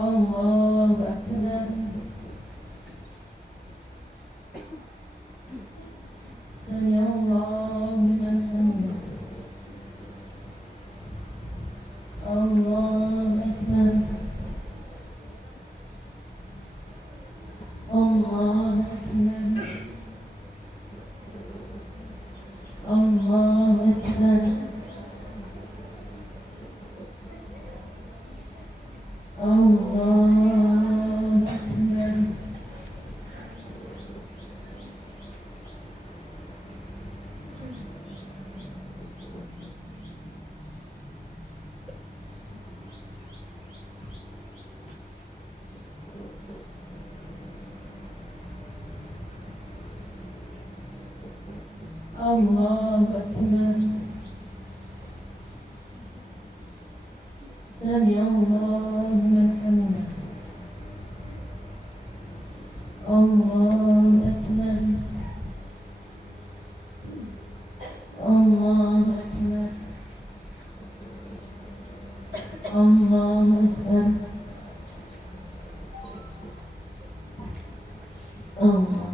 Allahu Akbar. Sami'allahu liman hamidah. Allahu Akbar. Allahu Akbar. Allahu Akbar. Allahu Akbar. Sami'allahu liman hamidah. Allahu Akbar. Allahu Akbar. Allahu Akbar. Allah.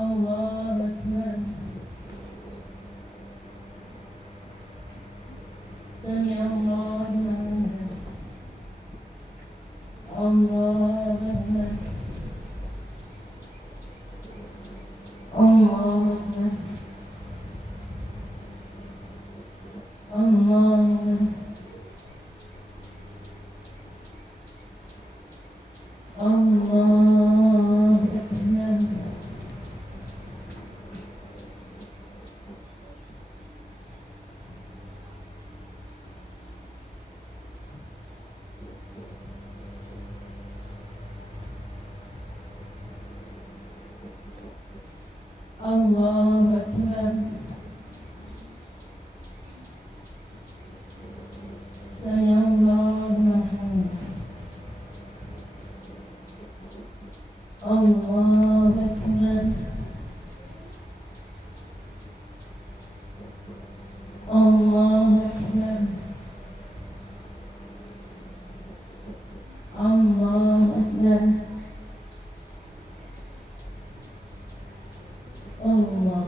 Allahu Akbar. Sami'allahu liman hamidah. Allahu Akbar. Allahu Akbar. Allahu Akbar. Allahu Akbar. Allahu Akbar. Sami'allahu liman hamidah. Allahu Akbar. Allahu Akbar. Allahu Akbar. Allah.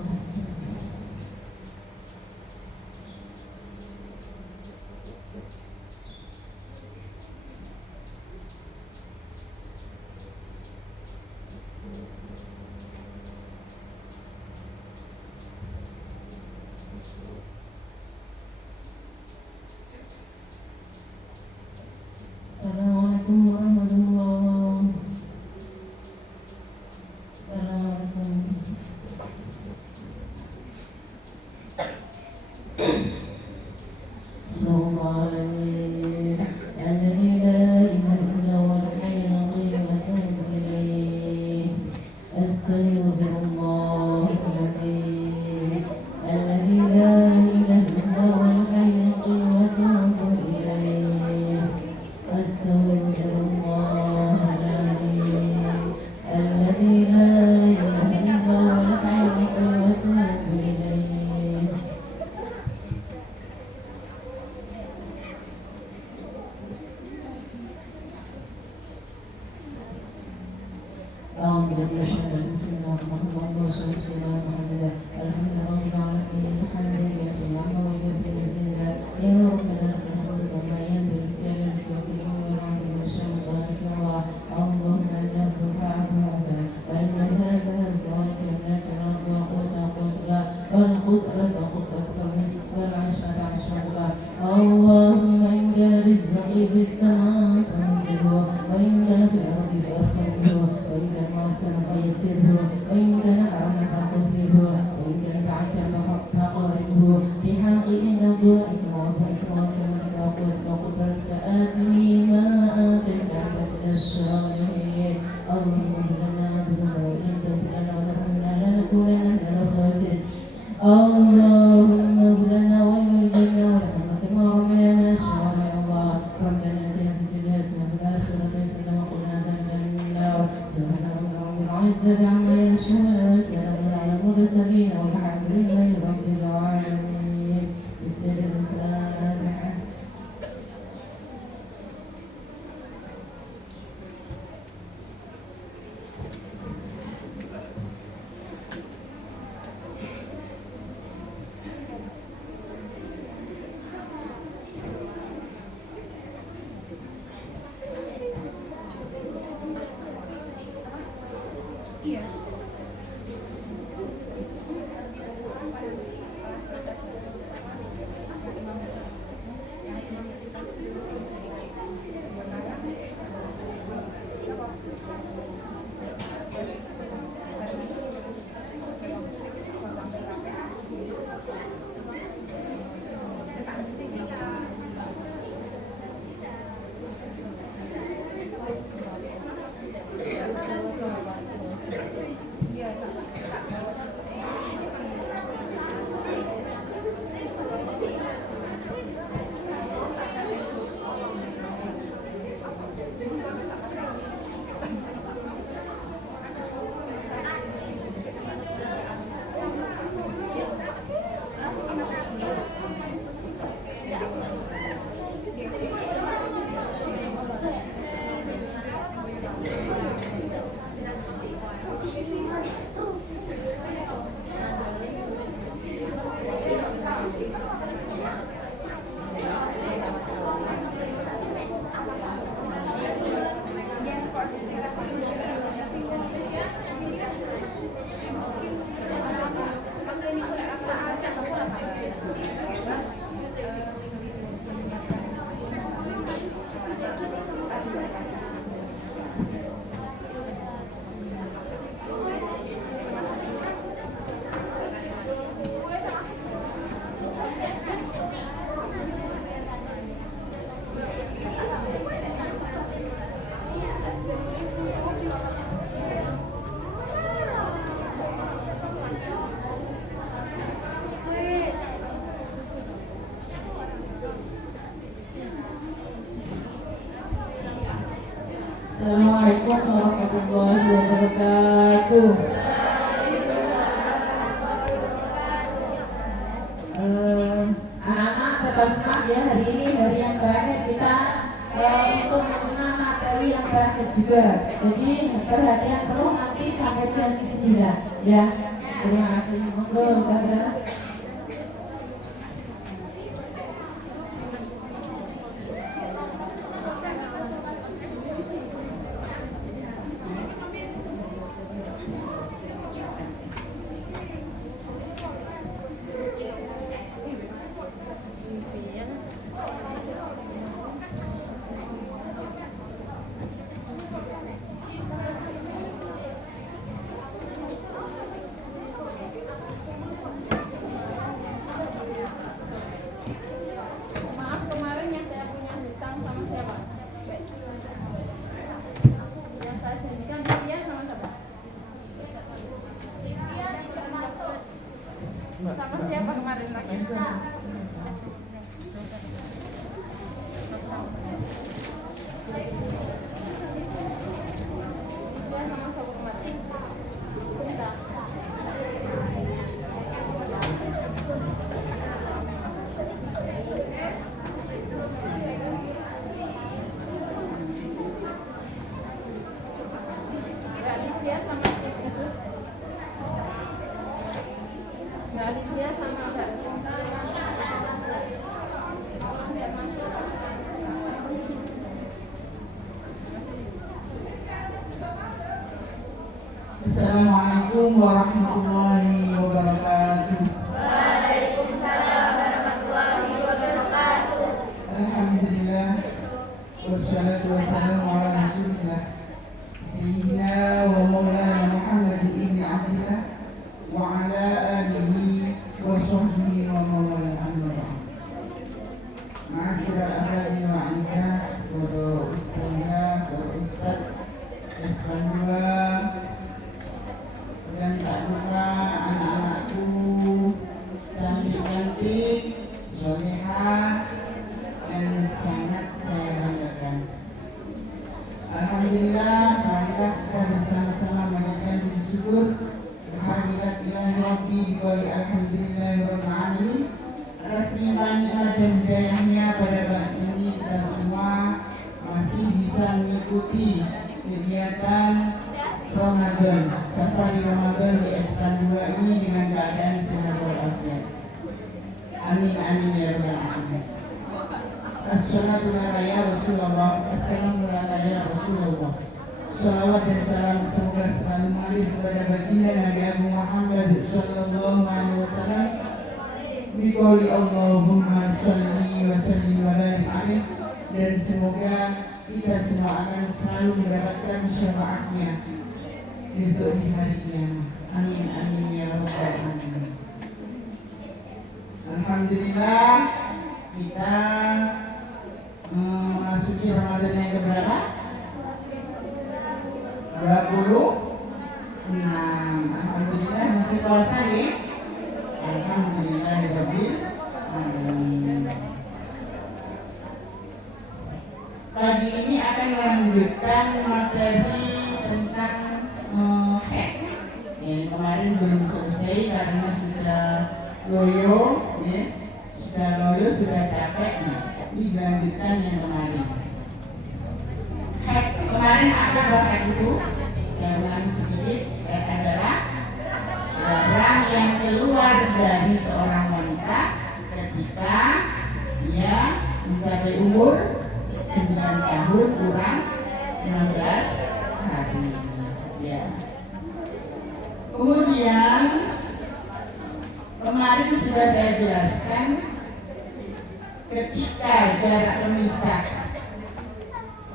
في السماء فانزله وإن كان في الأرض فأخرجه وإن كان معسرا فيسره وإن كان حراما فخففه وإن كان بعيدا فقاربه بحق نبوءك ووفائك وكمالك وقوتك وقدرتك آتني ما آتيتك من الصالحين اللهم اغفر لنا ذنوبنا وإن تغفر لنا ونحن لنكونن من الخاسرين اللهم اغفر لنا ولوالدينا ولأمتنا وربنا ما شاء الله ربنا آتنا في الدنيا حسنة وفي الآخرة حسنة وقنا عذاب النار سبحان رب العزة عما يصفون وسلام على المرسلين والحمد لله رب العالمين بسم الفاتحة. Assalamualaikum warahmatullahi wabarakatuh. Anak-anak tetap semangat ya, hari ini hari yang bahagia kita untuk mengenal materi yang bahagia juga. Jadi perhatian penuh nanti sampai jam 9 ya. Terima kasih. Monggo Ustazah. Sama siapa kemarin lagi? Assalamualaikum warahmatullahi wabarakatuh. Waalaikumsalam warahmatullahi wabarakatuh. Alhamdulillah Amin amin ya rabbal alamin. Assalatu laka ya Rasulullah, assalamu laka ya Rasulullah. Salawat dan salam semoga selalu mengalir kepada baginda Nabi Abu Muhammad sallallahu alaihi wasallam. Biqauli Allahumma sholli wa sallim wa barik alaih. Dan semoga kita semua akan selalu mendapatkan syafaatnya besok di hari kiamat. Amin amin ya rabbal alamin. Alhamdulillah kita memasuki Ramadan yang keberapa? 26. Alhamdulillah masih puasa ya. Alhamdulillah rabbil alamin. Pagi ini akan melanjutkan materi tentang haid. Yang kemarin belum selesai karena sudah loyo, ya. Sudah capek. Nah, ini dilanjutkan yang kemarin. Haid kemarin apa haid itu? Saya ulangi sedikit. Haid adalah darah yang keluar dari seorang wanita ketika dia mencapai umur 9 tahun kurang 15 hari. Ya. Kemudian kemarin sudah saya jelaskan ketika jarak pemisah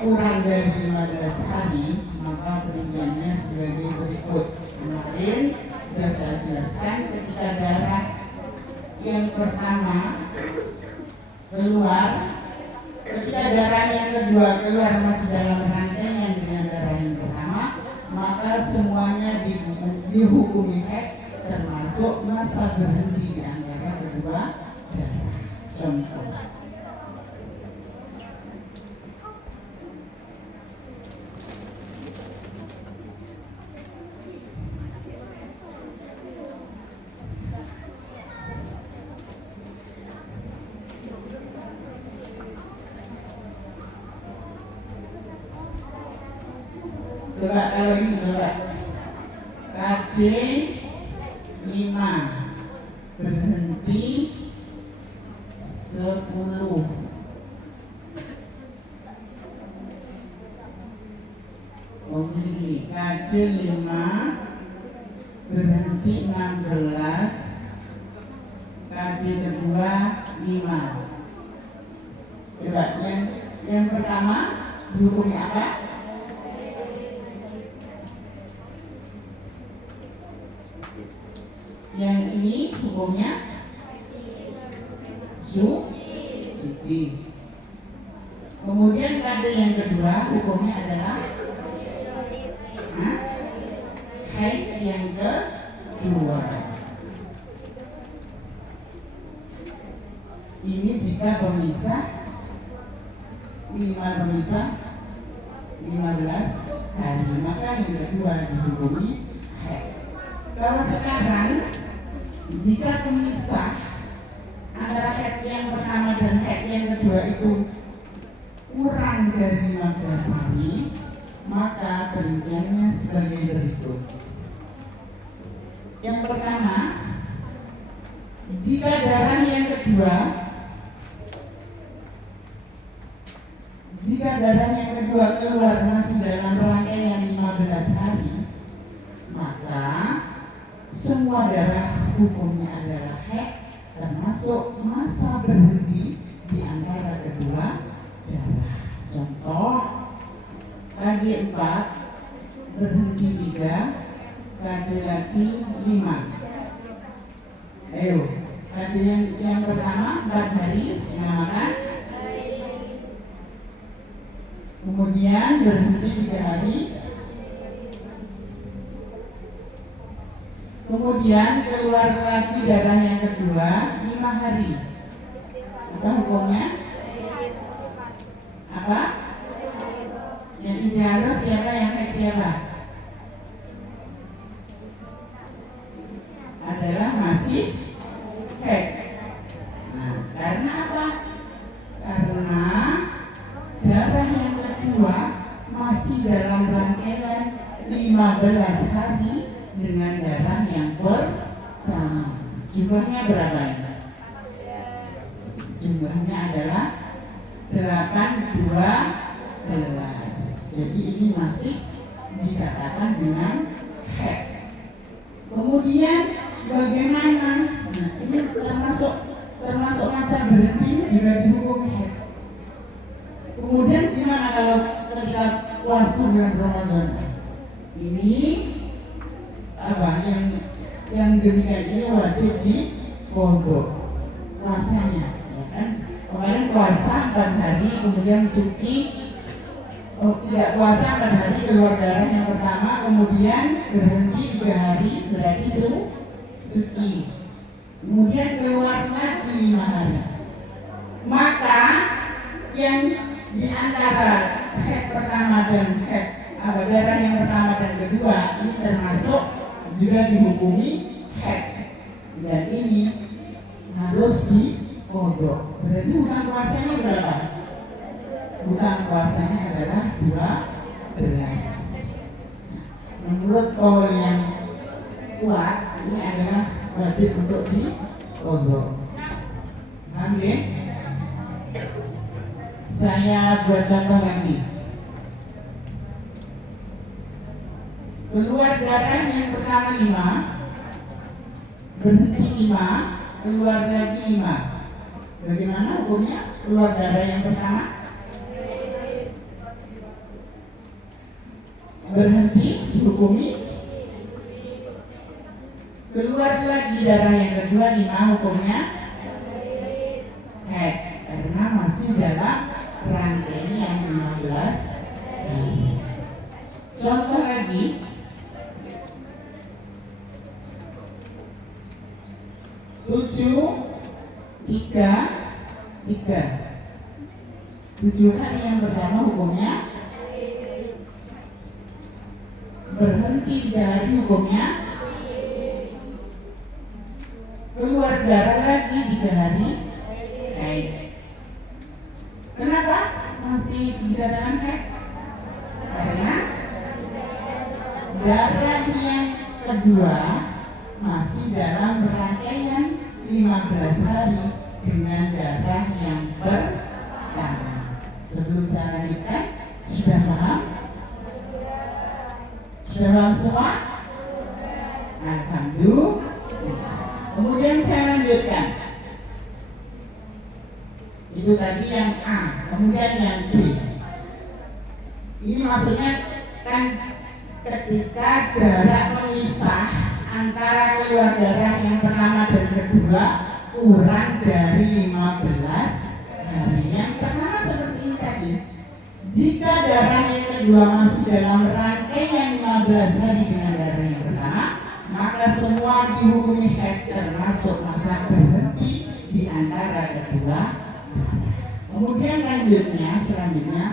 kurang dari 15 hari maka perinciannya sebagai berikut. Kemarin sudah saya jelaskan ketika darah yang pertama keluar, ketika darah yang kedua keluar masih dalam rangkaian dengan darah yang pertama, maka semuanya dihukumi haid termasuk masa berhenti di antara kedua darah. Contoh, coba kalau ini coba KJ 5 berhenti 10. Begini, KJ 5 berhenti 16, KJ kedua 5. Coba yang pertama dihukumi apa? Yang ini hukumnya suci. Kemudian kade yang kedua hukumnya adalah haid yang kedua. Ini jika pemisah minimal pemisah 15 hari, maka yang kedua dihukumi haid. Kalau sekarang jika pemisah antara haid yang pertama dan haid yang kedua itu kurang dari 15 hari, maka perinciannya sebagai berikut. Yang pertama, jika darah yang kedua keluar masih dalam rangkaian 15 hari, maka semua darah hukumnya adalah haid termasuk masa berhenti di antara kedua darah. Contoh, KD 4 berhenti 3, KD lagi 5. Ayo, KD yang pertama 4 hari dinamakan, kemudian berhenti 3 hari, kemudian keluar lagi darah yang kedua 5 hari. Apa hukumnya? Apa? Yang istihadah siapa, yang haid siapa? Adalah masih haid. Nah, karena apa? Karena darah yang kedua masih dalam rangkaian 15 hari dengan darah yang pertama. Jumlahnya berapa ini? jumlahnya adalah 812. Jadi ini masih dikatakan dengan haid. Kemudian bagaimana? Nah, ini termasuk masa berhenti ini juga dihukum haid. Kemudian gimana kalau ketika puasa bulan Ramadan? Ini apa yang demikian ini wajib dikodok puasanya, ya kan? Kemarin puasa 4 hari, kemudian suci. Tidak puasa 4 hari, keluar darah yang pertama, kemudian berhenti 3 hari, berarti suci. Kemudian keluar lagi 5 hari. Maka yang di antara haid pertama dan haid darah yang pertama dan kedua ini termasuk juga dihukumi haid, dan ini harus dikodok. Berarti hutang puasanya berapa? Hutang puasanya adalah 12. Menurut kaul yang kuat ini adalah wajib untuk dikodok. Paham ya? Saya buat contoh lagi. Keluar darah yang pertama 5, berhenti 5, keluar lagi 5. Bagaimana hukumnya? Keluar darah yang pertama, berhenti dihukumi. Keluar lagi darah yang kedua 5, hukumnya haid, karena masih dalam rangkaian yang 15 hari. Contoh lagi, tujuh 7 hari yang pertama hukumnya berhenti 3 hari, hukumnya keluar darah lagi 3 hari, haid. Kenapa masih dikatakan haid? Karena darah yang kedua masih dalam rangkaian 15 hari dengan darah yang pertama. Sebelum saya lanjutkan, sudah paham? Sudah paham semua? Alhamdulillah. Kemudian saya lanjutkan. Itu tadi yang A, kemudian yang B. Ini maksudnya kan ketika jarak pemisah antara keluar darah yang pertama dan kedua kurang dari 15 hari. Yang pertama seperti ini tadi. Jika darah yang kedua masih dalam rangkaian 15 hari dengan darah yang pertama, maka semua dihukumi haid termasuk masa berhenti di antara kedua. Kemudian selanjutnya,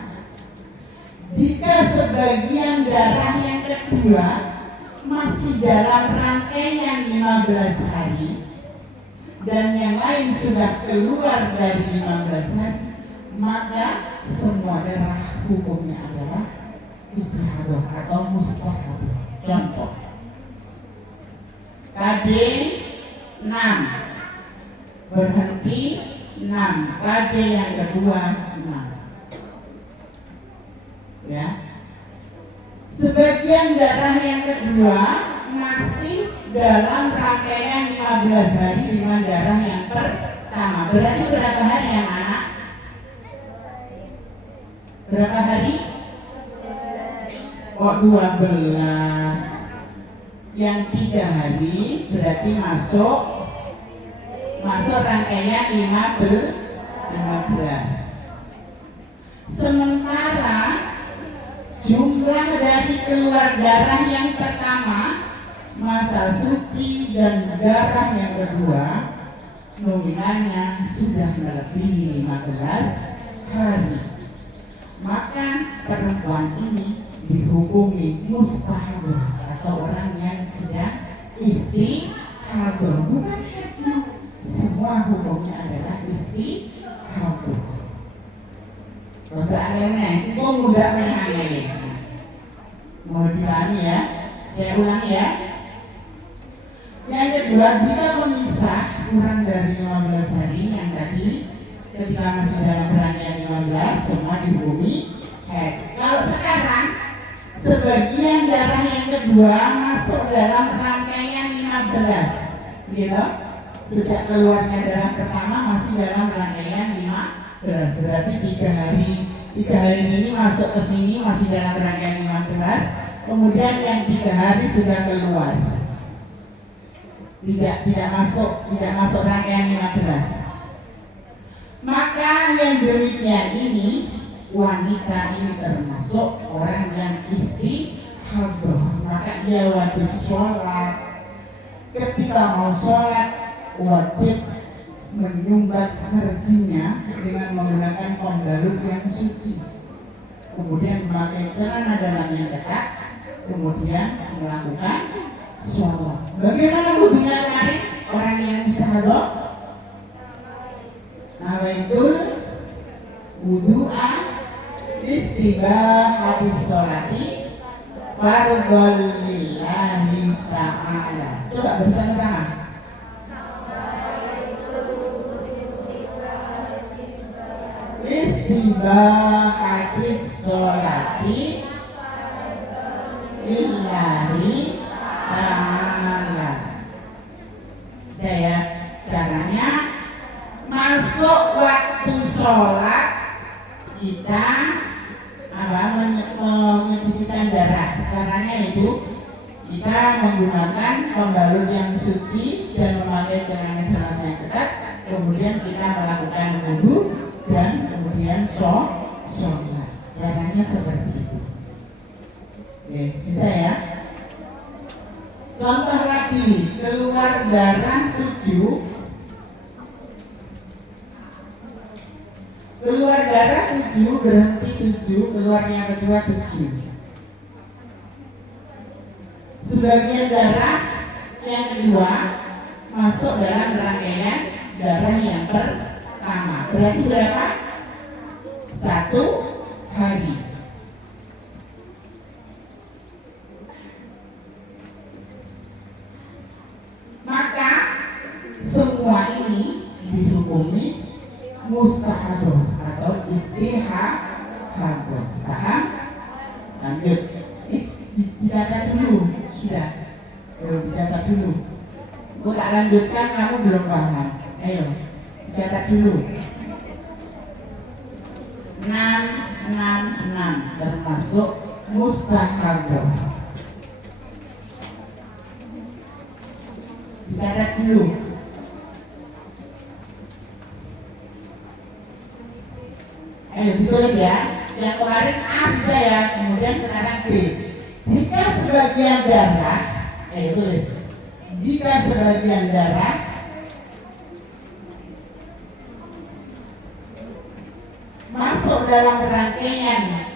jika sebagian darah yang kedua masih dalam rangkaian 15 hari dan yang lain sudah keluar dari 15 hari, maka semua darah hukumnya adalah istihadah atau mustahadah. Contoh, KD 6 berhenti 6, KD yang kedua 6. Ya. Sebagian darah yang kedua masih dalam rangkaian 15 hari dengan darah yang pertama. Berarti berapa hari yang anak? Berapa hari? Kok 12? Yang 3 hari berarti masuk rangkaian 15. Sementara jumlah dari keluar darah yang pertama, masa suci dan darah yang kedua nominalnya sudah melebihi 15 hari. Maka perempuan ini dihukumi mustahadah atau orang yang sedang istihadah, bukan haid. Semua hukumnya adalah istihadah. Roda aneh-aneh, itu mudah menangani. Mau dipahami ya? Saya ulangi ya. Yang kedua, jika pemisah kurang dari 15 hari yang tadi, ketika masih dalam rangkaian 15 semua dihubungi head. Kalau sekarang sebagian darah yang kedua masuk dalam rangkaian 15, gitu. Sejak keluarnya darah pertama masih dalam rangkaian 15, berarti 3 hari ini masuk ke sini masih dalam rangkaian 15, kemudian yang 3 hari sudah keluar, tidak masuk rangkaian 15. Maka yang demikian ini, wanita ini termasuk orang yang istihadah, maka ia wajib sholat. Ketika mau sholat wajib menyumbat farjinya dengan menggunakan pembalut yang suci, kemudian memakai celana dalam yang ketat, kemudian melakukan sholat. Bagaimana wudhunya kemarin orang yang istihadah? Nawaitul wudu'a istibahati sholati fardhol lillahi ta'ala. Coba bersama-sama. Istibahati sholati lillahi ta'ala. Saya caranya masuk waktu sholat kita menyucikan darah. Caranya itu kita menggunakan pembalut yang suci dan memakai celana dalam yang ketat, kemudian kita melakukan wudhu dan kemudian sholat. Caranya seperti itu. Oke, bisa ya? Contoh lagi, keluar darah 7. Keluar darah 7, berhenti 7, keluar yang kedua 7. Sebagian darah yang kedua masuk dalam rangkaian darah yang pertama. Berarti berapa? 1 hari. Maka semua ini dihukumi mustahadah atau istihadah. Paham? Lanjut. Dicatat dulu. Sudah. Dicatat dulu. Aku tak lanjutkan, kamu belum paham. Ayo, dicatat dulu. 6 termasuk mustahadah. Dicatat dulu. Ayo ditulis ya. Yang kemarin A sudah ya, kemudian sekarang B. Jika sebagian darah, ayo tulis. Jika sebagian darah masuk dalam rangkaian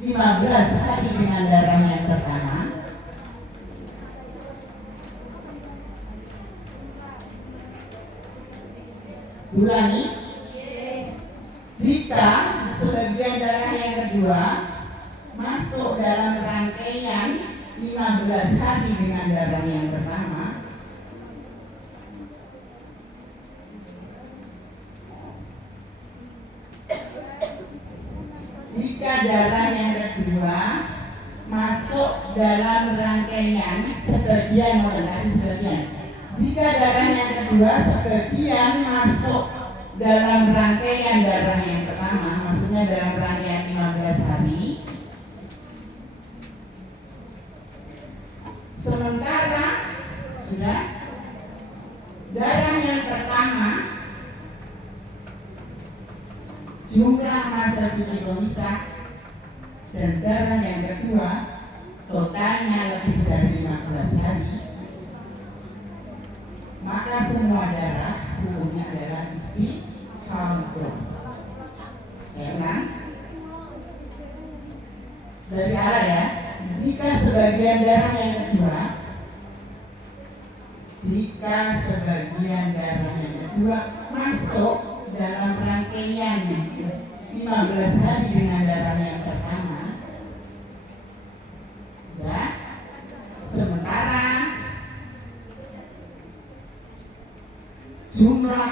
15 hari dengan darah yang pertama, ulangi. Jika sebagian darah yang kedua masuk dalam rangkaian 15 hari dengan darah yang pertama, jika darah yang kedua masuk dalam rangkaian sebagian, jika darah yang kedua sebagian masuk dalam rangkaian darah yang pertama, maksudnya dalam rangkaian 15 hari, sementara sudah darah yang pertama jumlah masa suci pemisah dan darah yang kedua totalnya lebih dari 15 hari, maka semua darah hukumnya adalah istihadah. Karena dari awal ya, jika sebagian darah yang kedua, masuk dalam rangkaian 15 hari dengan darah yang pertama, ya, sementara jumlah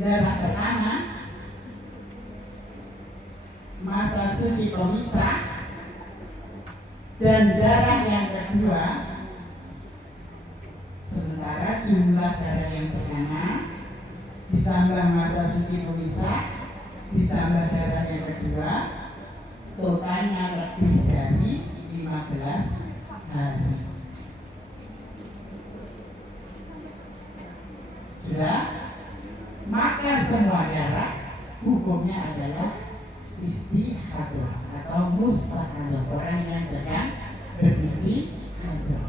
darah pertama masa suci pemisah dan darah yang kedua, sementara jumlah darah yang pertama ditambah masa suci pemisah ditambah darah yang kedua totalnya lebih dari 15 hari. Sudah? Maka semua darah hukumnya adalah istihadah atau mustahadah, orang yang sedang beristihadah.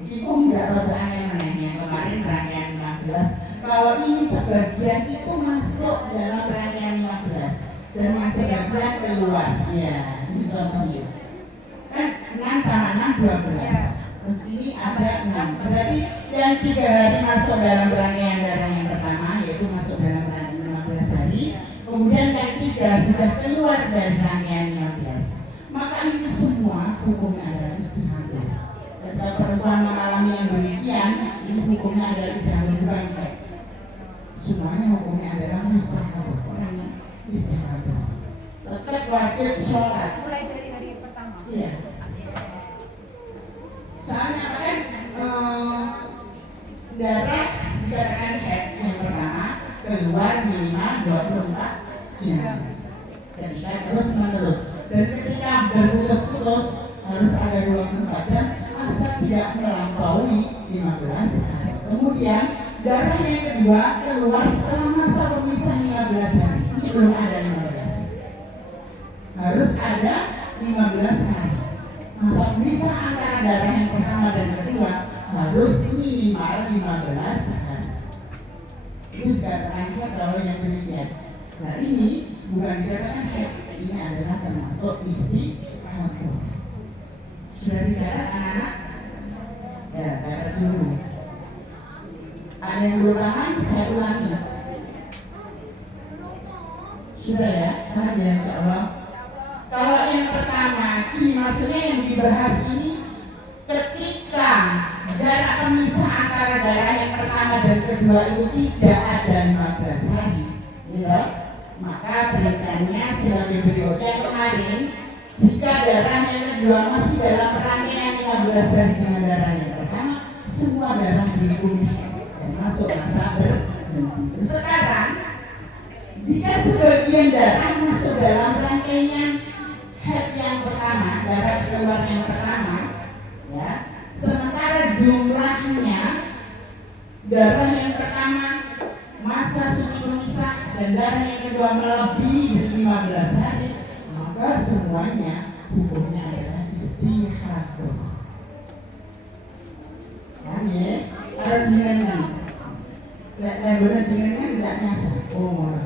Ini enggak rada aneh yang kemarin rangkaian 15. Kalau ini sebagian itu masuk dalam rangkaian 15 dan yang sebagian keluar. Ya, ini contohnya. Kan 6 sama 6 12. Terus ini ada 6. Berarti yang 3 hari masuk dalam rangkaian darah yang pertama, yaitu masuk dalam rangkaian 15 hari. Kemudian yang 3 sudah keluar dari rangkaian 15. Maka ini semua hukumnya adalah istihadah. Ketika perempuan mengalami yang demikian, ini hukumnya adalah istihadah bangkai. Semuanya hukumnya adalah mustahadah. Orangnya istihadah. Tetap wajib sholat. Mulai dari hari pertama. Iya. Soalnya kan darah dikatakan haid yang pertama keluar minimal 24 jam. Ketika terus menerus dan ketika berputus-putus harus ada 24 jam asal tidak melampaui 15 hari. Kemudian darah yang kedua keluar setelah masa pemisah 15 hari. Belum ada 15. Harus ada 15 hari. Masa pemisah antara darah yang pertama dan kedua harus minimal 15 hari. Itu dikatakan haid kalau yang demikian. Nah ini bukan dikatakan haid, ini adalah termasuk istihadah. Sudah dicatat anak-anak? Ya, catat dulu. Ada yang belum paham? Saya ulangi. Sudah ya? Paham ya insya Allah? Kalau yang pertama, ini maksudnya yang dibahas ini ketika jarak pemisah antara darah yang pertama dan kedua itu tidak ada 15 hari, gitu. Maka berikannya sebagai berikut. Yang kemarin, jika darah yang kedua masih dalam rangkaian 15 hari dengan darah yang pertama, semua darah dihukumi dan masuk masa berhenti. Sekarang, jika sebagian darah masuk dalam rangkaian haid yang pertama, darah keluar yang pertama, ya, sementara jumlahnya darah yang pertama masa suci pemisah dan darah yang kedua melebihi dari 15 hari, maka semuanya hukumnya adalah istihadah. Ya, ada jenengan, benar jenengan tidak nyasar. Oh, mohon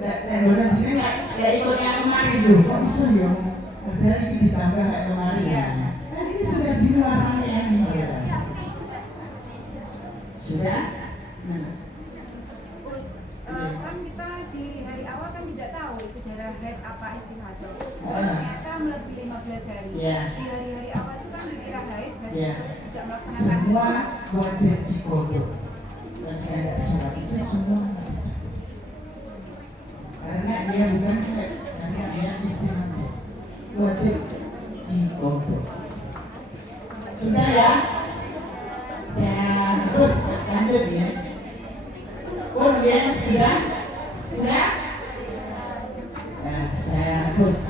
benar jenengan tidak ikut yang kemarin dulu. Kok bisa ya? Padahal ini ditambah kayak kemarin ya. Nah ini sudah di luar rangkaian 15. Sudah? Kan kita di hari awal kan tidak tahu itu darah haid apa istihadah. Ternyata melebihi 15 hari. Yeah. Di hari-hari awal itu kan dikira haid dan Yeah. tidak melaksanakan. Semua wajib dikodok. Dan tidak sholat itu semua wajib. Karena dia bukan haid, karena dia istihadah. Wajib dikodok. Sudah ya? Saya terus lanjut ya. Kemudian sudah? Sudah? Nah, saya hapus.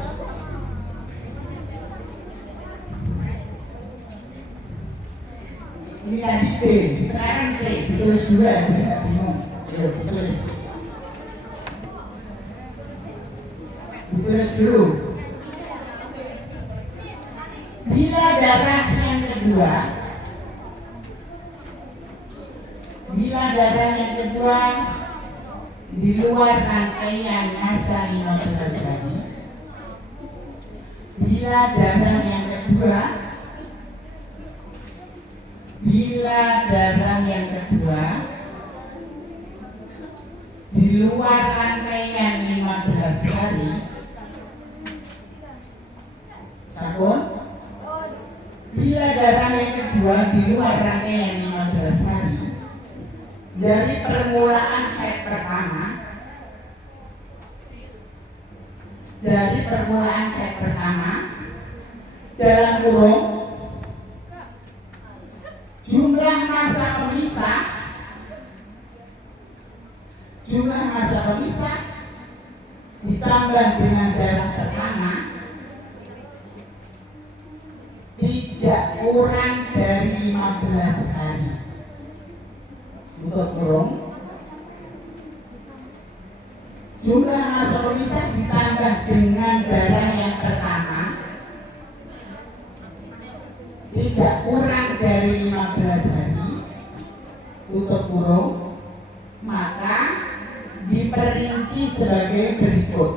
Ini tadi B, sekarang C, ditulis dua, tidak bingung. Ayo, ditulis. Ditulis dulu. Bila darah yang kedua di luar rangkaian masa 15 hari, bila darah yang kedua di luar rangkaian 15 hari, Bila darah yang kedua di luar rangkaian 15 dari permulaan haid pertama, dalam kurung jumlah masa pemisah ditambah dengan darah pertama tidak kurang dari 15 hari. Untuk kurung jumlah masa pemisah ditambah dengan darah yang pertama tidak kurang dari 15 hari. Tutup kurung. Maka diperinci sebagai berikut.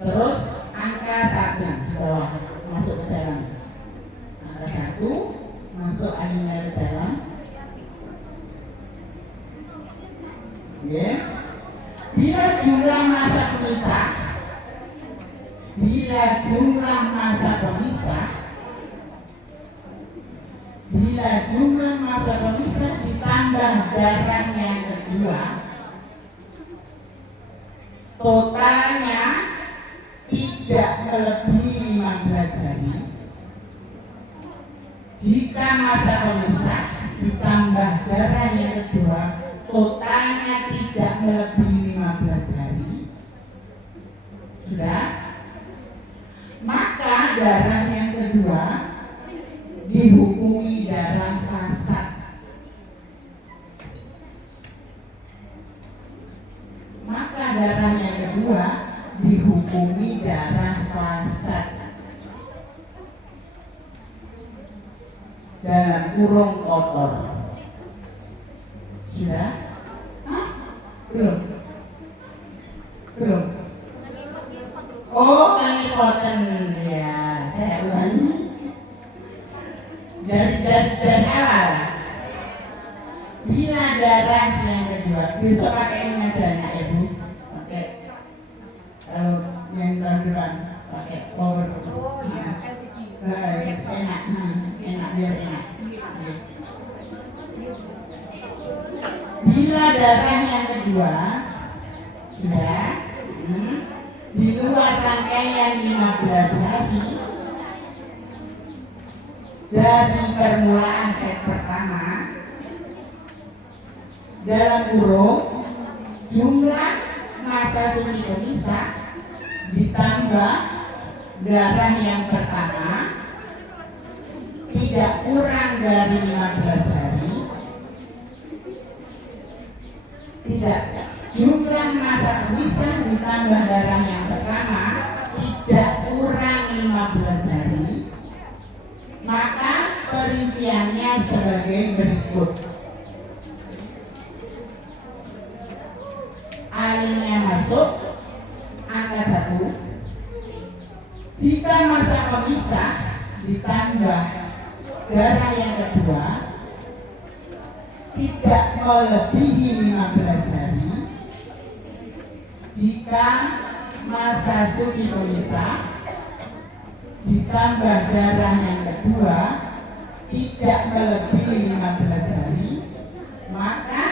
Terus angka 1 di bawah masuk ke dalam. Angka 1 masuk alinea ke dalam. Yeah. Bila jumlah masa pemisah ditambah darah yang kedua, totalnya tidak melebihi 15 hari. Jika masa pemisah ditambah darah yang kedua, totalnya tidak melebihi 15 hari. Sudah? Maka darah yang kedua dihukumi darah fasad. Dalam kurung kotor. Sudah? Hah? Belum? Oh, kelipotan ya. Saya ulangi. Dari awal. Bila darah yang kedua, besok pakai ini aja nak ibu. Pakai kalau yang tahun depan pakai power. Oh iya, LCD. Enak biar enak. Bila darah yang kedua sudah di luar rangkaian 15 hari dari permulaan haid pertama, dalam kurung jumlah masa suci pemisah ditambah darah yang pertama tidak kurang dari 15 hari. Tidak, jumlah masa pemisah ditambah darah yang pertama tidak kurang 15 hari. Maka perinciannya sebagai berikut. Alinea masuk angka 1. Jika masa pemisah ditambah darah yang kedua tidak melebihi 15 hari. Jika masa suci pemisah ditambah darah yang kedua tidak melebihi 15 hari, maka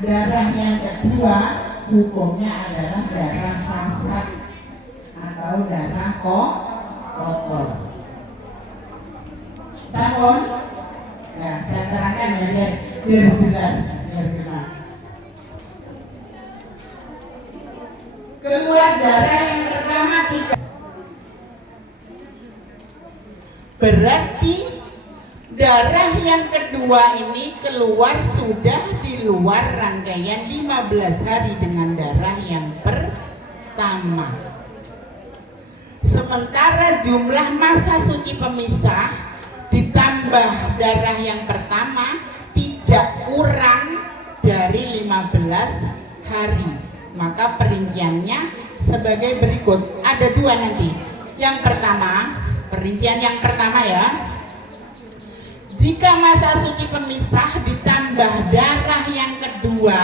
darah yang kedua hukumnya adalah darah fasad atau darah kotor. Sampun? Ya, saya terangkan ya biar jelas, biar benar. Keluar darah yang pertama tidak. Berarti darah yang kedua ini keluar sudah di luar rangkaian 15 hari dengan darah yang pertama. Sementara jumlah masa suci pemisah ditambah darah yang pertama tidak kurang dari 15 hari. Maka perinciannya sebagai berikut. Ada dua nanti. Yang pertama, perincian yang pertama ya. Jika masa suci pemisah ditambah darah yang kedua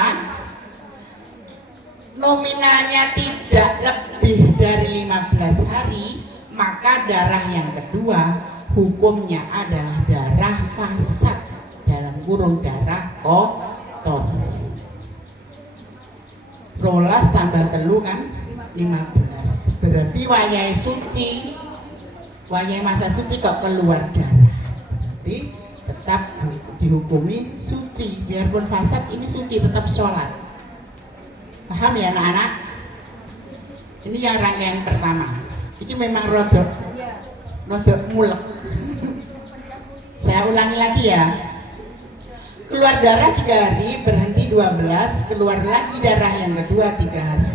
nominalnya tidak lebih dari 15 hari, maka darah yang kedua hukumnya adalah darah fasad, dalam kurung darah kotor. Rolas tambah telu kan 15. Berarti wayahe suci, wayahe masa suci kok keluar darah, berarti tetap dihukumi suci. Biarpun fasad ini suci, tetap sholat. Paham ya anak-anak? Ini yang rangkaian pertama. Ini memang rodok mulek. Saya ulangi lagi ya. Keluar darah 3 hari, berhenti 12, keluar lagi darah yang kedua 3 hari.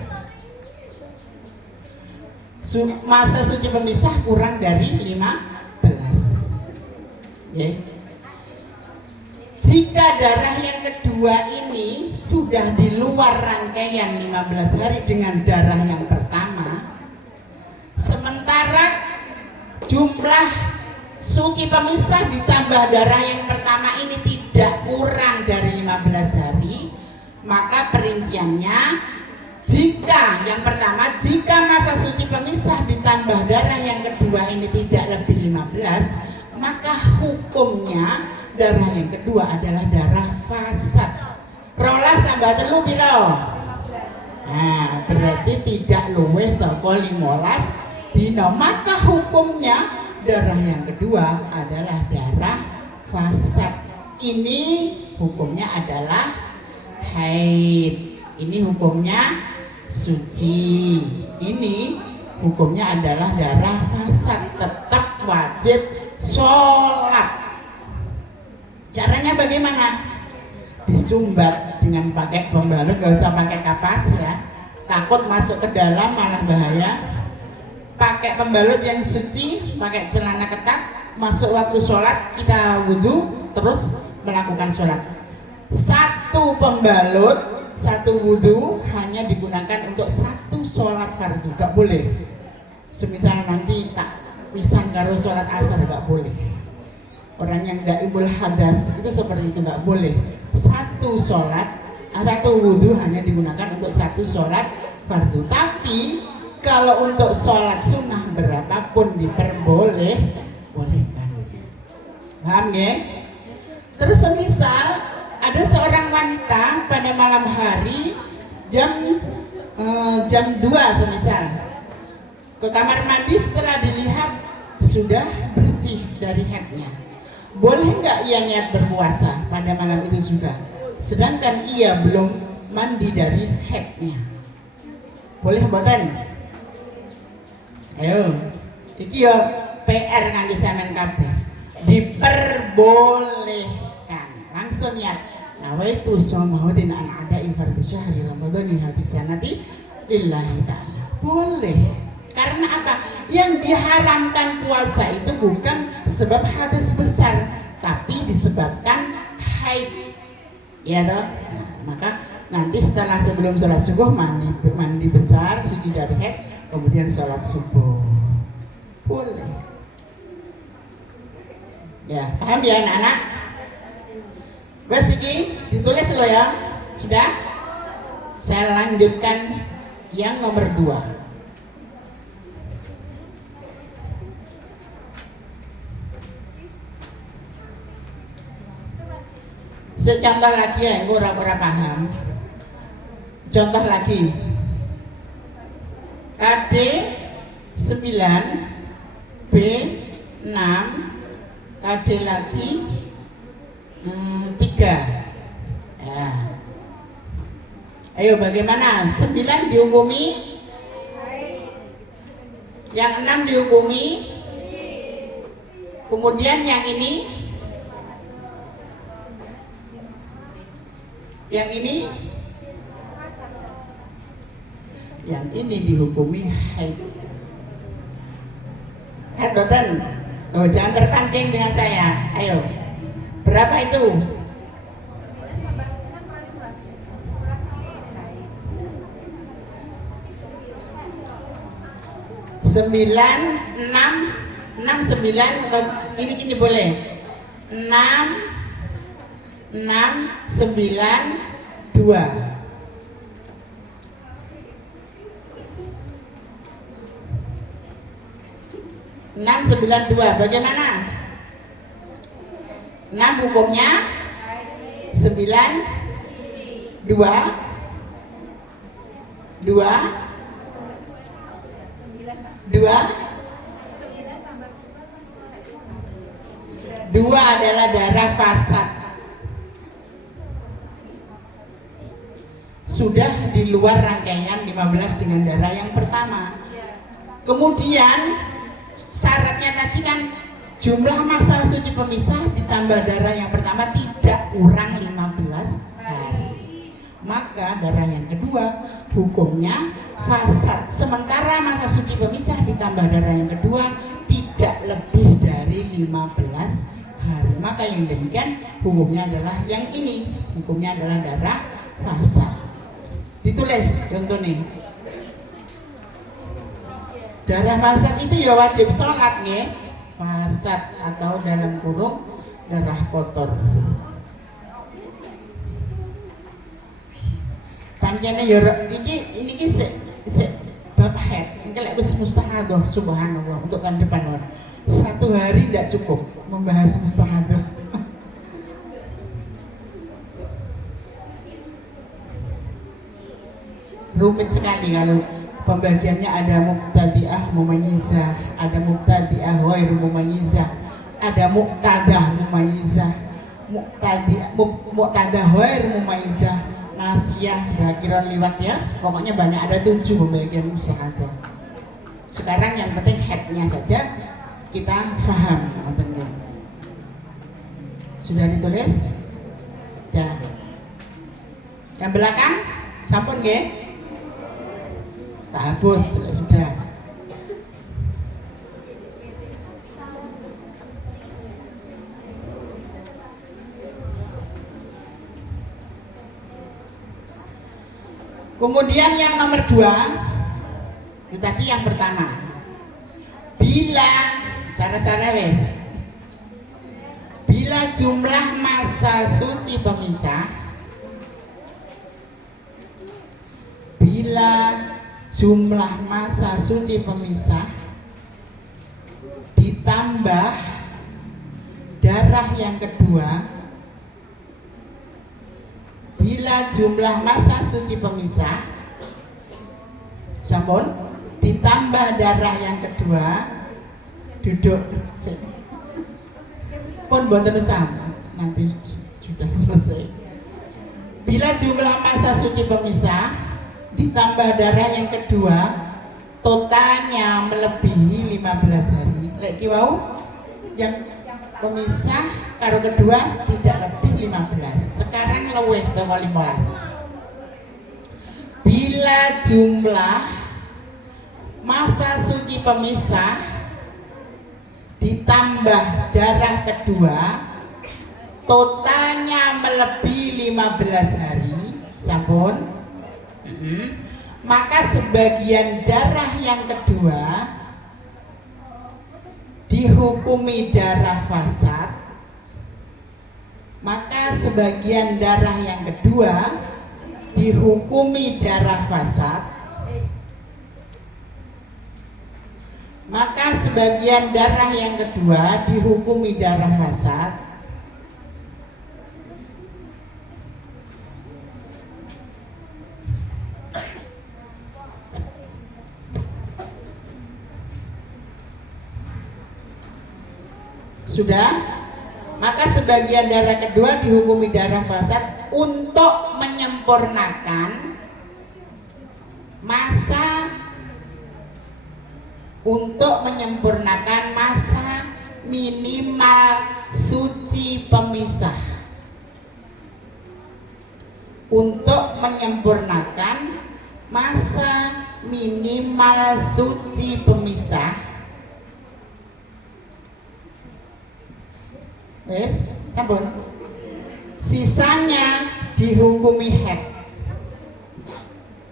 Masa suci pemisah kurang dari 15. Okay. Jika darah yang kedua ini sudah di luar rangkaian 15 hari dengan darah yang pertama, sementara jumlah suci pemisah ditambah darah yang pertama ini tidak kurang dari 15 hari, maka perinciannya, jika yang pertama, jika masa suci pemisah ditambah darah yang kedua ini tidak lebih 15, maka hukumnya darah yang kedua adalah darah fasad. Rolas tambah telu piro? Nah, berarti tidak luwih saka 15 dina, maka hukumnya darah yang kedua adalah darah fasad. Ini hukumnya adalah haid. Ini hukumnya suci. Ini hukumnya adalah darah fasad. Tetap wajib sholat. Caranya bagaimana? Disumbat dengan pakai pembalut, gak usah pakai kapas ya. Takut masuk ke dalam malah bahaya. Pakai pembalut yang suci, pakai celana ketat, masuk waktu sholat kita wudhu terus melakukan sholat. Satu pembalut, satu wudhu hanya digunakan untuk satu sholat fardu, gak boleh. Semisal nanti tak pisan karo sholat asar, gak boleh. Orang yang daimul hadas itu seperti itu, gak boleh. Satu sholat, satu wudhu hanya digunakan untuk satu sholat fardu. Tapi kalau untuk sholat sunnah berapapun diperbolehkan. Paham ya? Terus semisal ada seorang wanita pada malam hari jam 2 semisal ke kamar mandi, setelah dilihat sudah bersih dari haidnya, boleh nggak ia niat berpuasa pada malam itu juga, sedangkan ia belum mandi dari haidnya? Boleh mboten? Ayo, iki ya PR kangge sampean kabeh. Diperbolehkan. Langsung niat. Nawaitu shaumahuddin an ada'i fardhi syahri ramadhani hati sanati lillahi ta'ala. Boleh. Karena apa? Yang diharamkan puasa itu bukan sebab hadas besar, tapi disebabkan haid. Ya toh? Nah, maka nanti setelah sebelum sholat subuh mandi besar, suci dari haid, kemudian sholat subuh. Boleh. Ya, paham ya anak-anak? Bas iki ditulis lo ya. Sudah? Saya lanjutkan yang nomor 2. Secontoh lagi ya, gue ora paham. Contoh lagi. KD 9 B 6 KD lagi 3 ya. Ayo bagaimana? 9 dihukumi, yang 6 dihukumi, kemudian yang ini dihukumi haid. Haid boten? Oh, jangan terpancing dengan saya. Ayo, berapa itu? 9, 6, 9 atau gini boleh? 6, 9, 2. 692 bagaimana? 6 hukumnya 9 2 adalah darah fasad, sudah di luar rangkaian 15 dengan darah yang pertama. Kemudian syaratnya tadi kan jumlah masa suci pemisah ditambah darah yang pertama tidak kurang 15 hari. Maka darah yang kedua hukumnya fasad. Sementara masa suci pemisah ditambah darah yang kedua tidak lebih dari 15 hari. Maka yang demikian hukumnya adalah yang ini. Hukumnya adalah darah fasad. Ditulis contoh nih. Darah fasad itu ya wajib sholat nih. Fasad atau dalam kurung darah kotor. Pancene ya ini sik bab haid. Iki lek wis mustahadah subhanallah untuk tahun depan. 1 hari tidak cukup membahas mustahadah. Rumit sekali kalau pembagiannya ada mubtadi'ah mumayyizah, ada mubtadi'ah ghairu mumayyizah, ada muqtadah mumayyizah, muqtadah ghairu mumayyizah, nasiyah, dakiran liwat ya. Pokoknya banyak, ada 7 pembagian mustahadah. Sekarang yang penting headnya saja kita paham kontennya. Sudah ditulis? Dan yang belakang sampun nggih? Tak hapus, sudah. Kemudian yang nomor 2 itu tadi yang pertama. Bila sara-sara wes. Bila jumlah masa suci pemisah, bila jumlah masa suci pemisah ditambah darah yang kedua, bila jumlah masa suci pemisah sampun ditambah darah yang kedua, duduk pun boten usah, nanti sudah selesai. Bila jumlah masa suci pemisah ditambah darah yang kedua totalnya melebihi 15 hari. Lek wau yang pemisah karo kedua tidak lebih 15. Sekarang luwih sama 15. Bila jumlah masa suci pemisah ditambah darah kedua totalnya melebihi 15 hari sampun, maka sebagian darah yang kedua dihukumi darah fasad, maka sebagian darah yang kedua dihukumi darah fasad, maka sebagian darah yang kedua dihukumi darah fasad, sudah, maka sebagian darah kedua dihukumi darah fasad untuk menyempurnakan masa minimal suci pemisah, untuk menyempurnakan masa minimal suci pemisah. Wes, sampun. Sisanya dihukumi haid.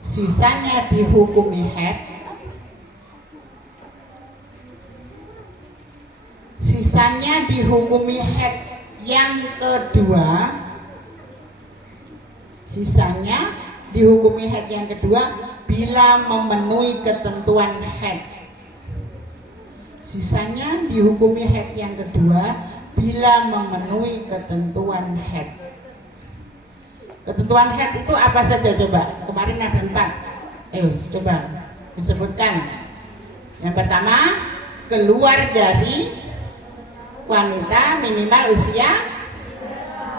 Sisanya dihukumi haid. Sisanya dihukumi haid yang kedua. Sisanya dihukumi haid yang kedua bila memenuhi ketentuan haid. Sisanya dihukumi haid yang kedua bila memenuhi ketentuan haid. Ketentuan haid itu apa saja coba? Kemarin ada 4. Ayo coba disebutkan. Yang pertama, keluar dari wanita minimal usia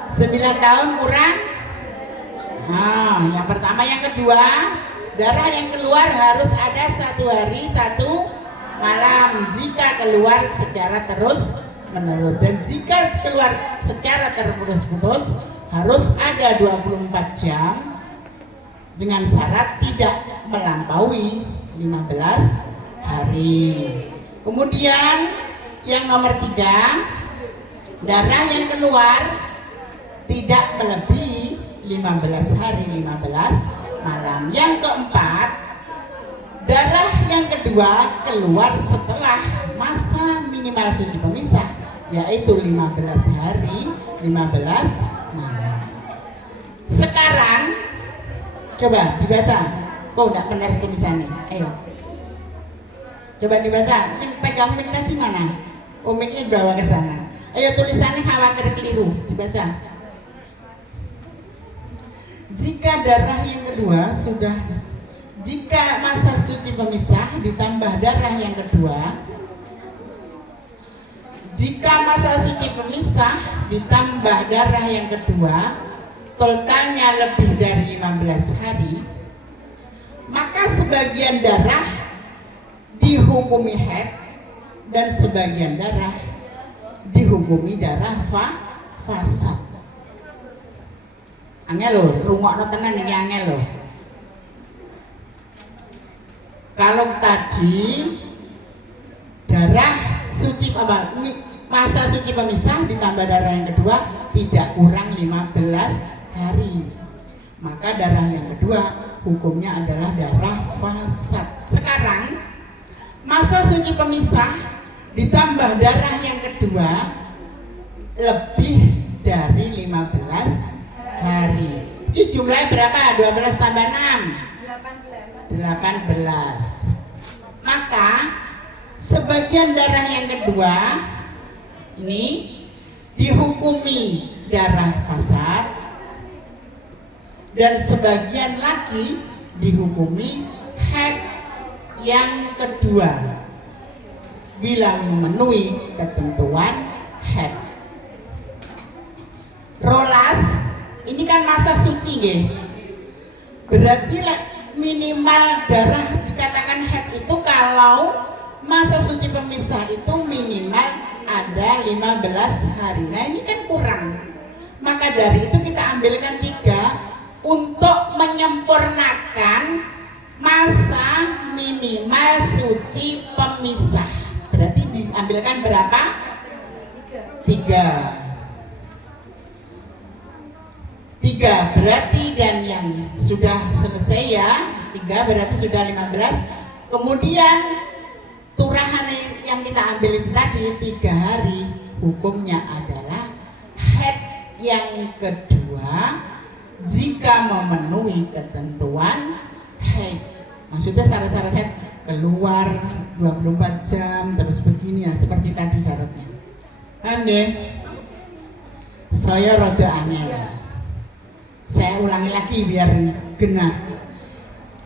9 tahun kurang. Yang pertama. Yang kedua, darah yang keluar harus ada 1 hari 1 malam jika keluar secara terus menerus, dan jika keluar secara terputus-putus harus ada 24 jam dengan syarat tidak melampaui 15 hari. Kemudian yang nomor 3, darah yang keluar tidak melebihi 15 hari 15 malam. Yang keempat, darah yang kedua keluar setelah masa minimal suci pemisah, yaitu 15 hari 15 malam. Sekarang coba dibaca. Kok enggak benar tulisannya? Ayo coba dibaca. Sing pegang mic tadi mana? Mic-nya dibawa ke sana. Ayo, tulisannya khawatir keliru, dibaca. Jika darah yang kedua sudah, jika masa suci pemisah ditambah darah yang kedua, jika masa suci pemisah ditambah darah yang kedua totalnya lebih dari 15 hari, maka sebagian darah dihukumi haid dan sebagian darah dihukumi darah fasad. Angel loh, rungokno tenan iki angel loh. Kalau tadi darah suci masa suci pemisah ditambah darah yang kedua tidak kurang 15 hari, maka darah yang kedua hukumnya adalah darah fasad. Sekarang masa suci pemisah ditambah darah yang kedua lebih dari 15 hari. Ini jumlahnya berapa? 12 tambah 6 18. Maka sebagian darah yang kedua ini dihukumi darah fasad dan sebagian lagi dihukumi haid yang kedua bila memenuhi ketentuan haid. Rolas ini kan masa suci nggih. Berarti minimal darah dikatakan haid itu kalau masa suci pemisah itu minimal ada 15 hari. Nah ini kan kurang. Maka dari itu kita ambilkan 3 untuk menyempurnakan masa minimal suci pemisah. Berarti diambilkan berapa? 3 berarti, dan yang sudah selesai ya 3 berarti sudah 15. Kemudian turahan yang kita ambil itu tadi 3 hari, hukumnya adalah haid yang kedua jika memenuhi ketentuan haid. Maksudnya syarat-syarat haid keluar 24 jam terus begini ya, seperti tadi syaratnya. Paham ya? Saya rada aneh. Saya ulangi lagi biar genah.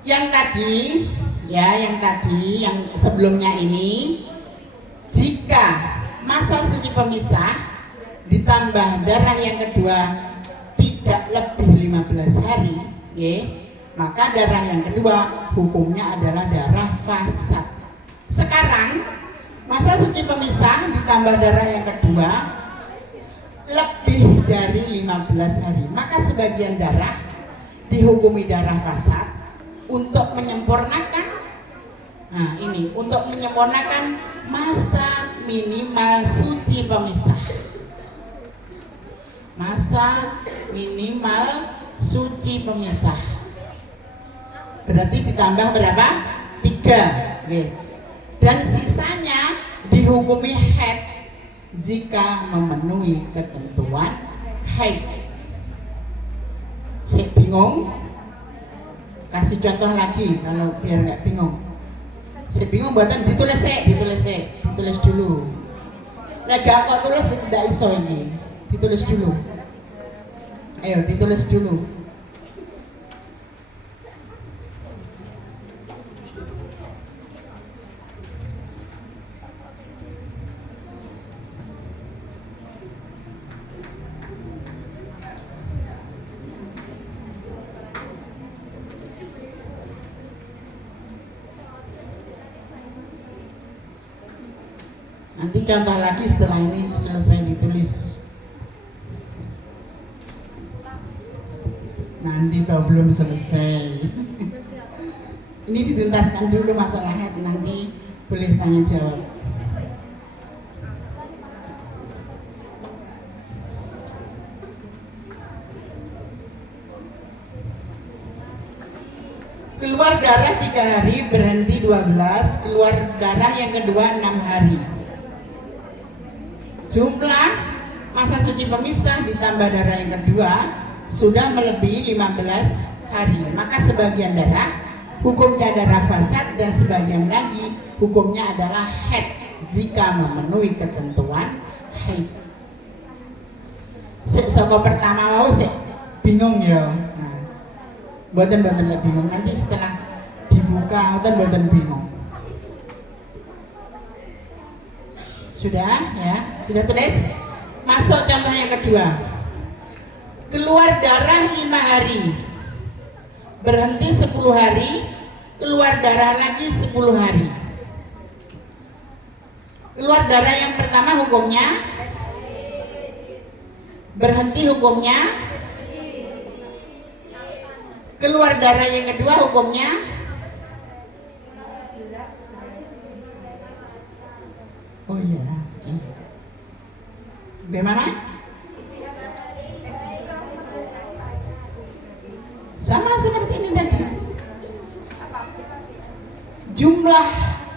Yang tadi yang sebelumnya ini, jika masa suci pemisah ditambah darah yang kedua tidak lebih 15 hari, maka darah yang kedua hukumnya adalah darah fasad. Sekarang masa suci pemisah ditambah darah yang kedua lebih dari 15 hari, maka sebagian darah dihukumi darah fasad untuk menyempurnakan masa minimal suci pemisah. Masa minimal suci pemisah berarti ditambah berapa? 3. Dan sisanya dihukumi haid jika memenuhi ketentuan haid. Saya bingung? Kasih contoh lagi kalau biar nggak bingung. Saya bingung buatan ditulis ditulis dulu. Nek gak kok tulis ndak iso ini. Ditulis dulu. Ayo ditulis dulu. Nanti contoh lagi setelah ini selesai ditulis. Nanti toh belum selesai. Ini dituntaskan dulu masalahnya, nanti boleh tanya jawab. Keluar darah 3 hari, berhenti 12. Keluar darah yang kedua 6 hari. Jumlah masa suci pemisah ditambah darah yang kedua sudah melebihi 15 hari. Maka sebagian darah hukumnya darah fasad dan sebagian lagi hukumnya adalah haid jika memenuhi ketentuan haid. Soko pertama mau sih bingung ya. Nah, buatan bingung. Nanti setelah dibuka buatan bingung. Sudah ya, sudah tulis. Masuk contoh yang kedua. Keluar darah 5 hari, berhenti 10 hari, keluar darah lagi 10 hari. Keluar darah yang pertama hukumnya, berhenti hukumnya, keluar darah yang kedua hukumnya, oh iya. Bagaimana? Sama seperti ini tadi. Jumlah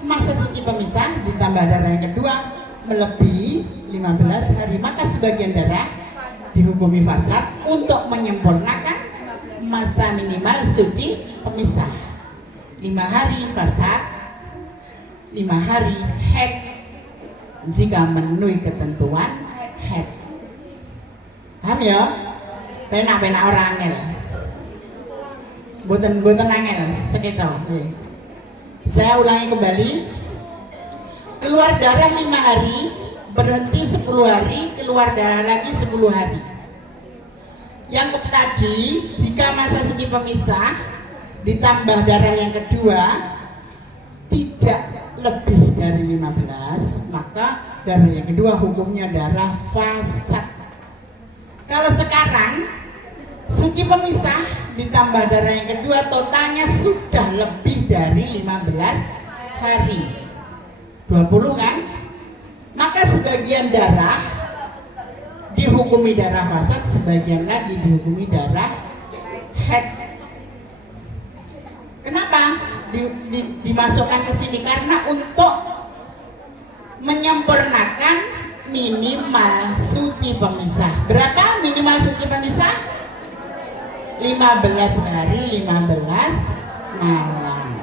masa suci pemisah ditambah darah yang kedua melebihi 15 hari, maka sebagian darah dihukumi fasad untuk menyempurnakan masa minimal suci pemisah. 5 hari fasad, 5 hari haid jika memenuhi ketentuan haid. Paham ya? Penak-penak orang angel. Boten angel, sekeco. Saya ulangi kembali. Keluar darah 5 hari, berhenti 10 hari, keluar darah lagi 10 hari. Yang tadi, jika masa suci pemisah ditambah darah yang kedua tidak lebih dari 15, maka darah yang kedua hukumnya darah fasad. Kalau sekarang suci pemisah ditambah darah yang kedua totalnya sudah lebih dari 15 hari, 20 kan? Maka sebagian darah dihukumi darah fasad, sebagian lagi dihukumi darah haid. Kenapa dimasukkan ke sini? Karena untuk menyempurnakan minimal suci pemisah. Berapa minimal suci pemisah? 15 hari, 15 malam.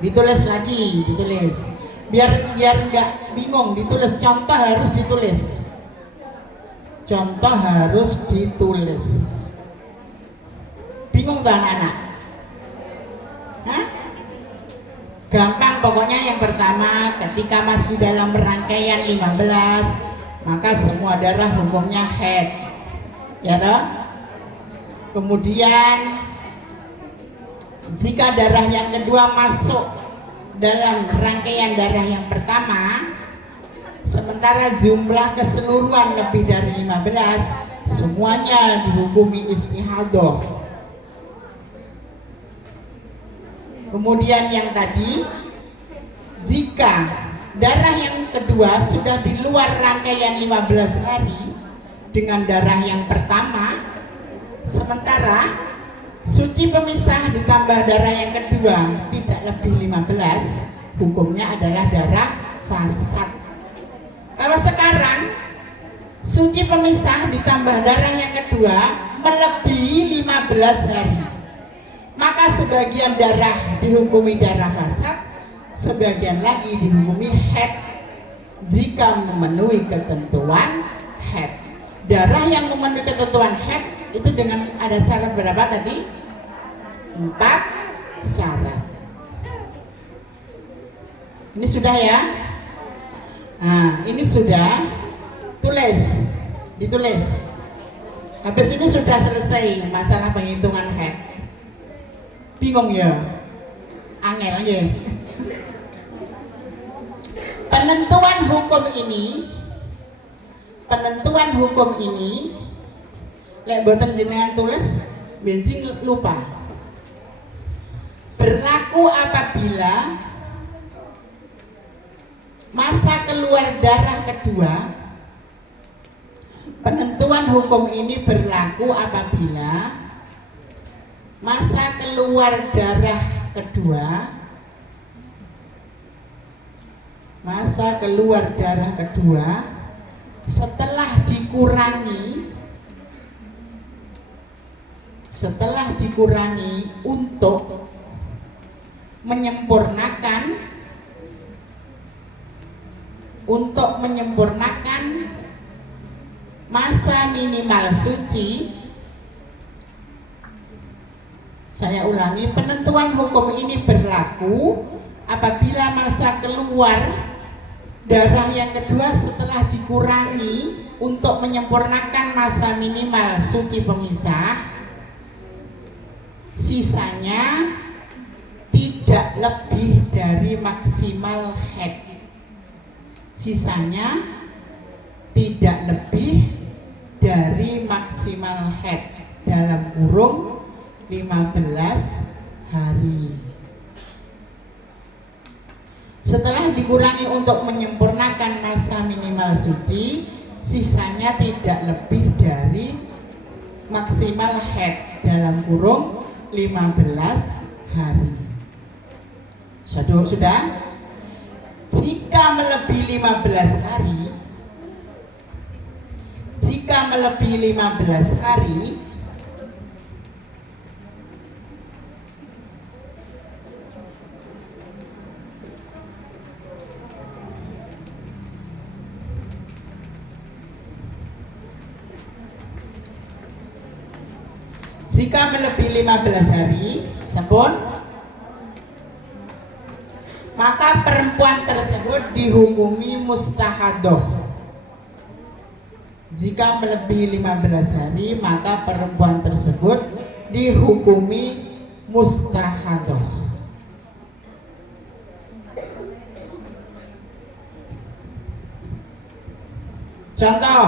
Ditulis lagi, ditulis. Biar nggak bingung, ditulis. Contoh harus ditulis. Contoh harus ditulis. Bingung tuh anak-anak? Hah? Gampang, pokoknya yang pertama ketika masih dalam rangkaian 15 maka semua darah hukumnya haid, ya toh? Kemudian jika darah yang kedua masuk dalam rangkaian darah yang pertama sementara jumlah keseluruhan lebih dari 15, semuanya dihukumi istihadah. Kemudian yang tadi, jika darah yang kedua sudah di luar rangkaian 15 hari dengan darah yang pertama, sementara suci pemisah ditambah darah yang kedua tidak lebih 15, hukumnya adalah darah fasad. Kalau sekarang suci pemisah ditambah darah yang kedua melebihi 15 hari, maka sebagian darah dihukumi darah fasad, sebagian lagi dihukumi haid jika memenuhi ketentuan haid. Darah yang memenuhi ketentuan haid itu dengan ada syarat berapa tadi? 4 syarat. Ini sudah ya? Nah, ini sudah. Ditulis. Habis ini sudah selesai masalah penghitungan haid. Bingung ya? Angel ya? Penentuan hukum ini lek boten jenengan tulis benjing lupa. Berlaku apabila masa keluar darah kedua. Penentuan hukum ini berlaku apabila masa keluar darah kedua setelah dikurangi untuk menyempurnakan masa minimal suci. Saya ulangi, penentuan hukum ini berlaku apabila masa keluar darah yang kedua setelah dikurangi untuk menyempurnakan masa minimal suci pemisah, sisanya tidak lebih dari maksimal haid. Sisanya tidak lebih dari maksimal haid dalam kurung 15 hari. Setelah dikurangi untuk menyempurnakan masa minimal suci, sisanya tidak lebih dari maksimal haid dalam kurung 15 hari. Sudah? Jika melebihi 15 hari, sampun, maka perempuan tersebut dihukumi mustahadoh. Jika melebihi 15 hari, maka perempuan tersebut dihukumi mustahadoh. Contoh,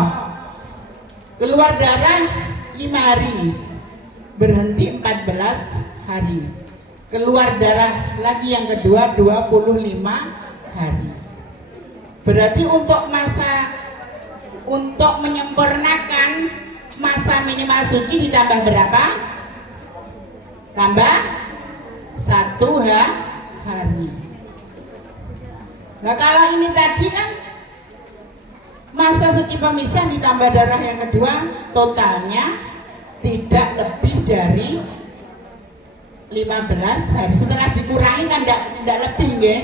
keluar darah 5 hari, berhenti 14 hari. Keluar darah lagi yang kedua 25 hari. Berarti untuk menyempurnakan masa minimal suci ditambah berapa? Tambah 1 hari. Nah kalau ini tadi kan masa suci pemisah ditambah darah yang kedua, totalnya tidak lebih dari 15 hari. Setelah dikurangi kan tidak lebih nggih.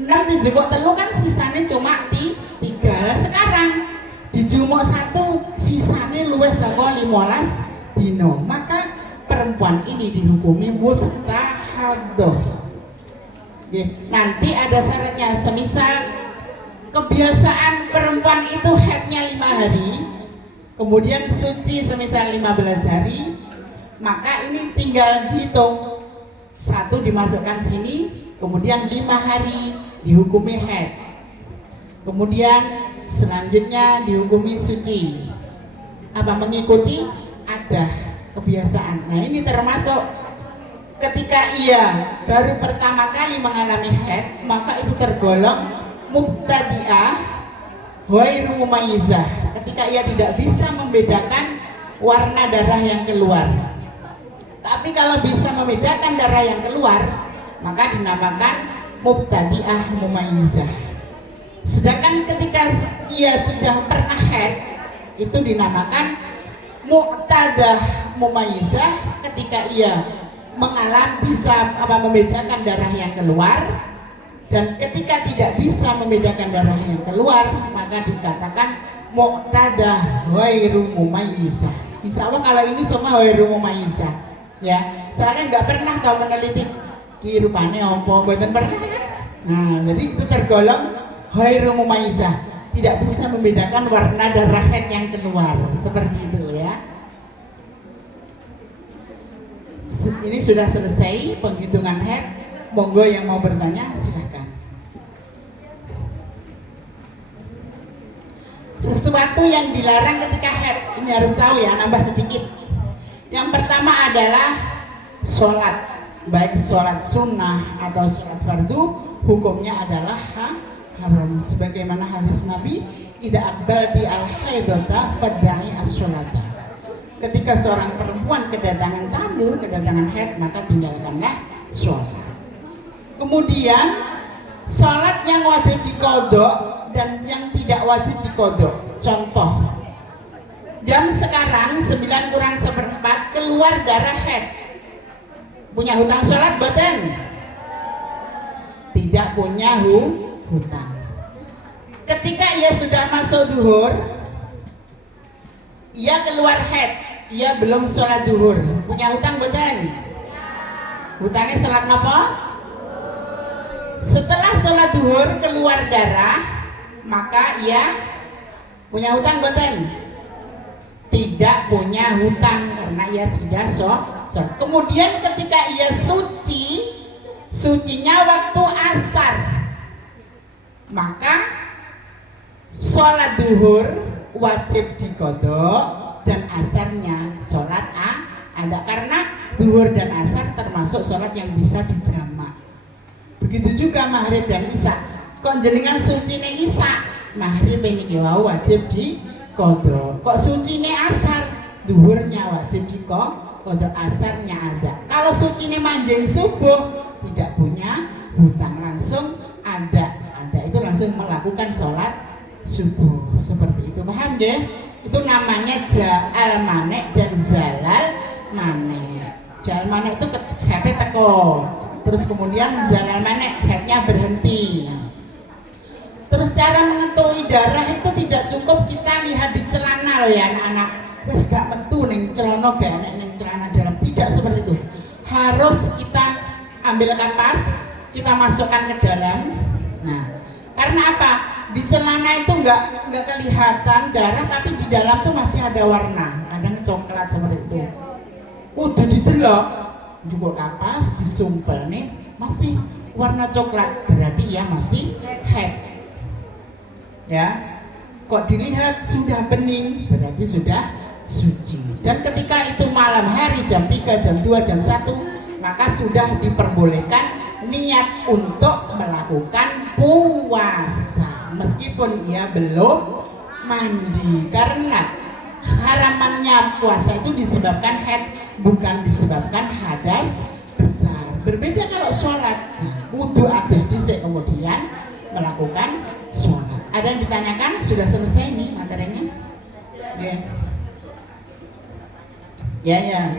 6 dijukuk telu kan sisanya cuma 3. Sekarang dijumuk 1 sisanya luwes saka 15 dino. Maka perempuan ini dihukumi mustahadoh. Nanti ada syaratnya, semisal kebiasaan perempuan itu haidnya 5 hari, kemudian suci semisal 15 hari, maka ini tinggal dihitung 1 dimasukkan sini, kemudian 5 hari dihukumi haid, kemudian selanjutnya dihukumi suci. Apa mengikuti? Ada kebiasaan. Nah ini termasuk ketika ia baru pertama kali mengalami haid, maka itu tergolong mubtadi'ah ghairu mumayyizah, ketika ia tidak bisa membedakan warna darah yang keluar. Tapi kalau bisa membedakan darah yang keluar, maka dinamakan mubtadi'ah mumayyizah. Sedangkan ketika ia sudah pernah haid, itu dinamakan mu'tadah mumayyizah, ketika ia bisa membedakan darah yang keluar, dan ketika tidak bisa membedakan darah yang keluar maka dikatakan muqtadah ghairu mumayyizah. Insya Allah kalau ini semua ghairu mumayyizah ya, soalnya nggak pernah tahu meneliti kirupane apa, mboten pernah. Nah, jadi itu tergolong ghairu mumayyizah, tidak bisa membedakan warna darah haid yang keluar, seperti itu ya. Ini sudah selesai penghitungan haid. Monggo yang mau bertanya silakan. Sesuatu yang dilarang ketika haid, ini harus tahu ya, nambah sedikit. Yang pertama adalah sholat, baik sholat sunnah atau sholat fardu, hukumnya adalah haram. Sebagaimana hadis Nabi, idza aqbalti al-haidata fadda'i as-sholata. Ketika seorang perempuan kedatangan tamu, kedatangan haid, maka tinggalkanlah sholat. Kemudian sholat yang wajib dikodok dan yang tidak wajib dikodok. Contoh, jam sekarang 9:kurang 1/4 keluar darah haid, punya hutang sholat boten? Tidak punya hutang. Ketika ia sudah masuk duhur, ia keluar haid, ia belum sholat duhur, punya hutang boten? Hutangnya sholat napa? Setelah sholat duhur keluar darah, maka ia punya hutang boten? Tidak punya hutang karena ia sudah sholat. Kemudian ketika ia suci, sucinya waktu asar, maka sholat duhur wajib dikodok dan asarnya sholat ada, karena duhur dan asar termasuk sholat yang bisa dijamak. Begitu juga maghrib dan isya. Kok jenengan sucine isya, maghrib ini wajib dikodok. Kok sucine asar, duhurnya wajib dikodok, asarnya ada. Kalau sucine manjing subuh, tidak punya hutang, langsung ada itu langsung melakukan sholat subuh, seperti itu. Paham ya? Itu namanya ja'al manek dan zalal manek. Ja'al manek itu haidnya teko, terus kemudian zalal manek, haidnya berhenti. Terus cara mengetahui darah itu tidak cukup kita lihat di celana loh ya anak-anak. Wes gak metu ning celana gak enek ning celana dalam, tidak seperti itu. Harus kita ambil kapas, kita masukkan ke dalam. Nah, karena apa? Di celana itu nggak kelihatan darah, tapi di dalam tuh masih ada warna, kadang coklat seperti itu. Udah didelok, juga kapas disumpel nih, masih warna coklat, berarti ya masih haid. Ya, kok dilihat sudah bening, berarti sudah suci. Dan ketika itu malam hari jam 3, jam 2, jam 1, maka sudah diperbolehkan niat untuk melakukan puasa meskipun ia belum mandi, karena haramannya puasa itu disebabkan haid, bukan disebabkan hadas besar. Berbeda kalau sholat, wudu atus dhisik kemudian melakukan sholat. Ada yang ditanyakan? Sudah selesai nih materinya? Ya.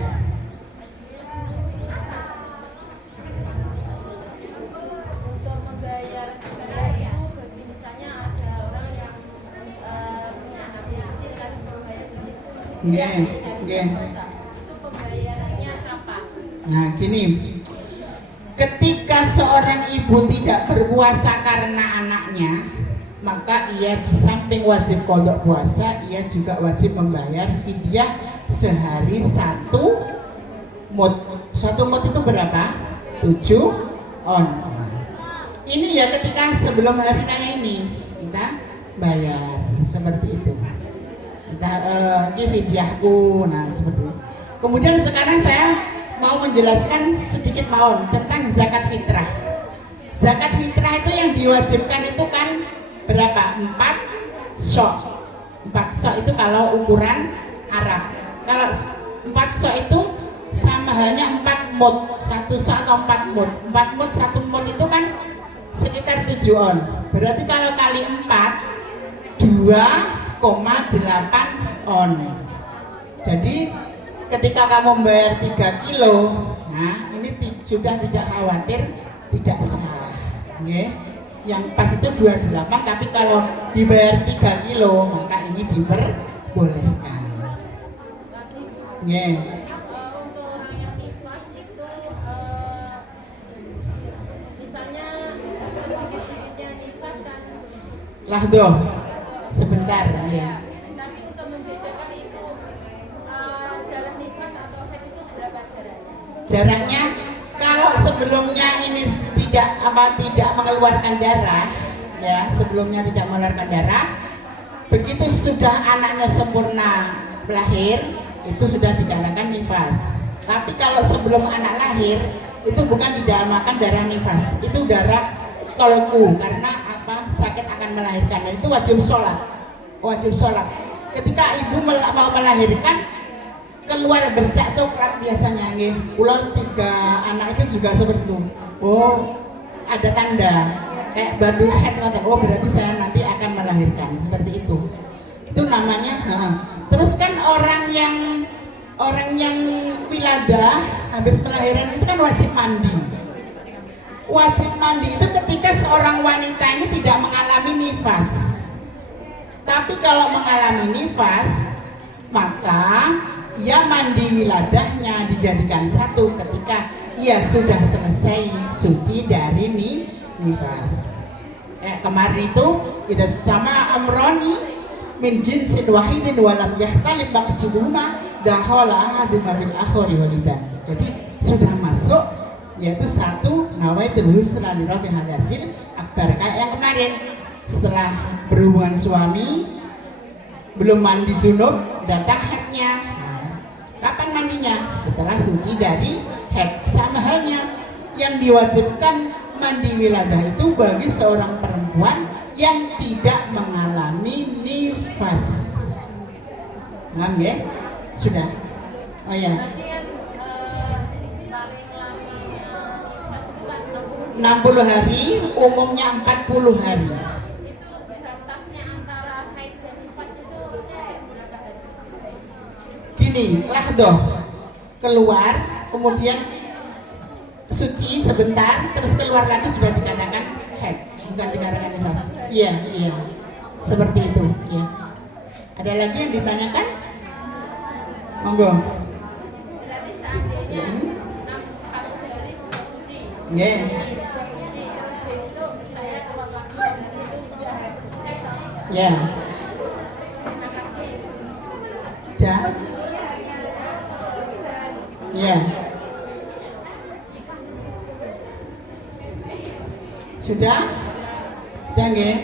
Nah gini, ketika seorang ibu tidak berpuasa karena anaknya, maka ia di samping wajib qadha puasa, ia juga wajib membayar fidyah sehari 1 mud. 1 mud itu berapa? 7 on. Ini ya ketika sebelum hari raya ini kita bayar seperti itu. Kita fidyahku, nah seperti itu. Kemudian sekarang saya mau menjelaskan sedikit mawon tentang zakat fitrah. Zakat fitrah itu yang diwajibkan itu kan berapa? 4 sok. 4 sok itu kalau ukuran Arab. Kalau 4 sok itu sama halnya 4 mud. 1 sok atau 4 mud. 4 mud, 1 mud itu kan sekitar 7 on. Berarti kalau kali 4 2,8 on. Jadi ketika kamu membayar 3 kilo, Nah, ini sudah tidak khawatir, tidak salah. Nggih. Yang pas itu 28, tapi kalau dibayar 3 kilo maka ini diperbolehkan. Nggih. Untuk orang yang nifas itu misalnya sedikit-sedikitnya nifas kan. Lahdoh. Sebentar ya. Tapi untuk membedakan itu darah nifas atau haid itu berapa jaraknya? Jaraknya kalau sebelumnya ini tidak mengeluarkan darah, ya sebelumnya tidak mengeluarkan darah, begitu sudah anaknya sempurna lahir itu sudah dikatakan nifas. Tapi kalau sebelum anak lahir itu bukan dinamakan darah nifas, itu darah tolku karena apa? Sakit akan melahirkan. Nah, itu wajib sholat. Ketika ibu mau melahirkan keluar bercak coklat biasanya nggih. Kula 3 anak itu juga seperti itu. Oh, ada tanda kayak baru head ngoten. Oh, berarti saya nanti akan melahirkan. Seperti itu. Itu namanya. Terus kan orang yang wiladah habis melahirkan itu kan wajib mandi. Wajib mandi itu ketika seorang wanita ini tidak mengalami nifas. Tapi kalau mengalami nifas, maka ia mandi wiladahnya dijadikan satu ketika ia sudah selesai suci dari nifas. Kayak kemarin itu kita sama amroni min jinsin wahidin walam yahtalib maqsuduhuma dakhala ahaduma fil akhari waliban. Jadi sudah masuk yaitu satu nawaitul husna li rafi hadasil akbar, kayak yang kemarin setelah berhubungan suami belum mandi junub datang haidnya. Kapan mandinya? Setelah suci dari haid. Sama halnya yang diwajibkan mandi wiladah itu bagi seorang perempuan yang tidak mengalami nifas. Paham ya? Sudah? Oh ya. 60 hari, umumnya 40 hari. Itu batasnya antara haid dan nifas itu berapa hari? Gini, lahdoh keluar, kemudian suci sebentar, terus keluar lagi sudah dikatakan haid, bukan dikatakan nifas. Iya, seperti itu. Ya. Ada lagi yang ditanyakan? Monggo. Berarti seandainya 60 hari sudah suci. Yeah. Suci, terus besok saya keluar lagi, berarti itu sudah haid. Ya. Terima kasih. Sudah. Ya. Sudah? Sudah nggih?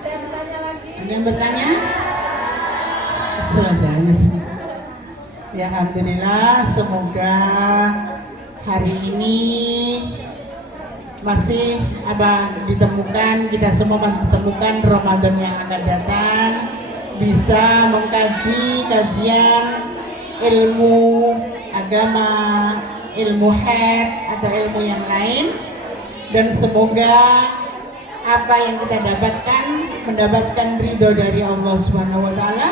Ada yang bertanya lagi? Ada yang bertanya? Selesai sih. Ya alhamdulillah, semoga hari ini masih ditemukan, kita semua masih ditemukan Ramadan yang akan datang bisa mengkaji kajian ilmu agama, ilmu haid atau ilmu yang lain, dan semoga apa yang kita dapatkan mendapatkan ridho dari Allah Subhanahu wa taala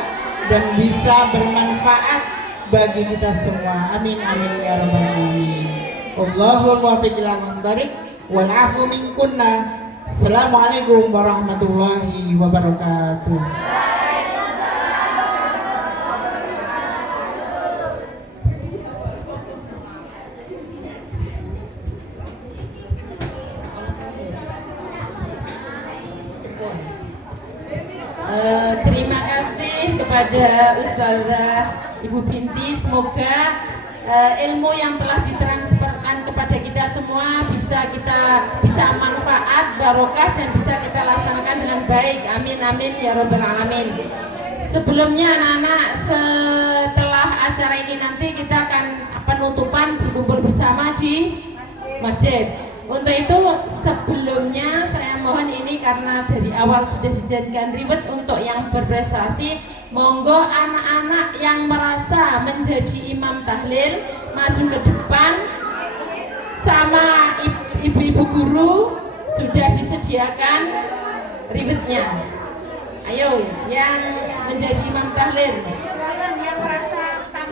dan bisa bermanfaat bagi kita semua. Amin amin ya rabbal alamin. Allahumma muwaffiq ila thariq wal afu minkunna. Assalamualaikum warahmatullahi wabarakatuh. Terima kasih kepada Ustazah Ibu Binti. Semoga ilmu yang telah ditransferkan kepada kita semua bisa manfaat, barokah, dan bisa kita laksanakan dengan baik. Amin amin ya rabbal alamin. Sebelumnya anak-anak, setelah acara ini nanti kita akan penutupan berkumpul bersama di masjid. Untuk itu sebelumnya saya mohon ini karena dari awal sudah dijadikan ribet, untuk yang berprestasi monggo anak-anak yang merasa menjadi imam tahlil maju ke depan, sama ibu-ibu guru sudah disediakan ribetnya. Ayo yang menjadi imam tahlil,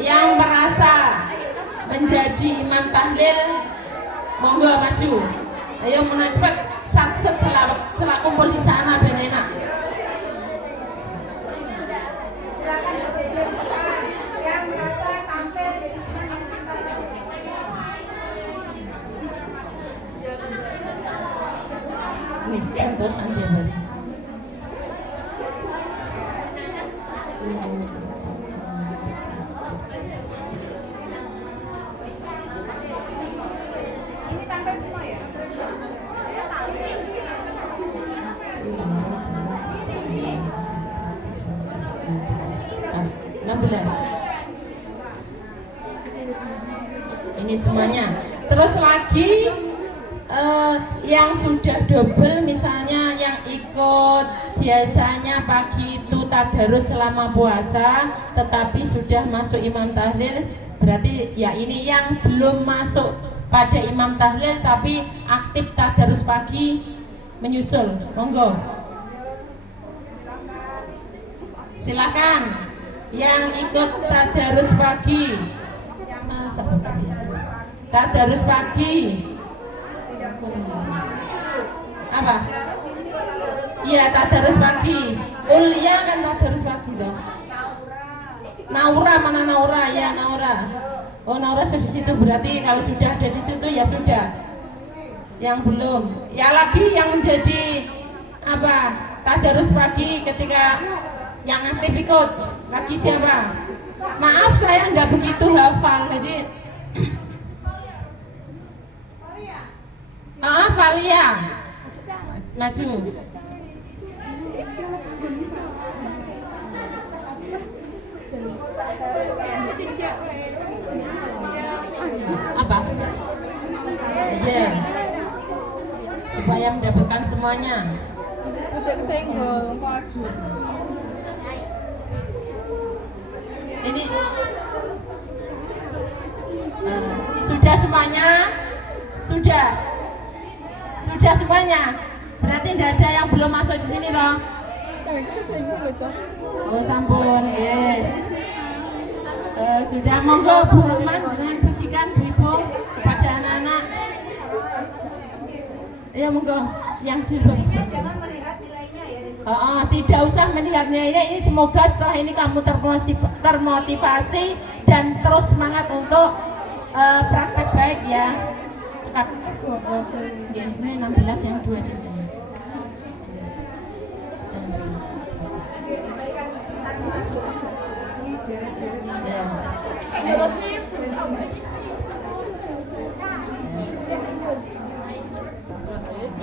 yang merasa menjadi imam tahlil, monggo maju. Ayo mulai cepat, sat-set setelah kumpul di sana ben enak. Yang merasa tampil jadi imam yang Nih, kantosan dia bari. ini tampil semua ya. 16. Ini semuanya. Terus lagi yang sudah double, misalnya yang ikut biasanya pagi itu tadarus selama puasa tetapi sudah masuk imam tahlil, berarti ya ini yang belum masuk pada imam tahlil tapi aktif tadarus pagi menyusul, monggo silakan yang ikut tadarus pagi. Tadarus pagi apa? Iya, tadarus pagi. Ulia kan tadarus pagi toh. Naura, mana Naura? Ya Naura. Oh Naura sudah di situ, berarti kalau sudah ada di situ ya sudah. Yang belum, ya lagi yang menjadi apa? Tadarus pagi ketika yang aktif ikut lagi siapa? Maaf saya nggak begitu hafal, jadi Valia maju. Apa? Iya, supaya mendapatkan semuanya. Ini sudah semuanya? Sudah semuanya. Berarti tidak ada yang belum masuk di sini toh? Oh sampun, sudah, monggo Bu Roman jangan bagikan Bu Ibu kepada anak-anak. Ya monggo yang jilbab. Jangan melihat nilainya ya. Tidak usah melihat nilainya. Ini semoga setelah ini kamu termotivasi dan terus semangat untuk praktek baik ya. Cepat. Ini 16 yang 2 di sini.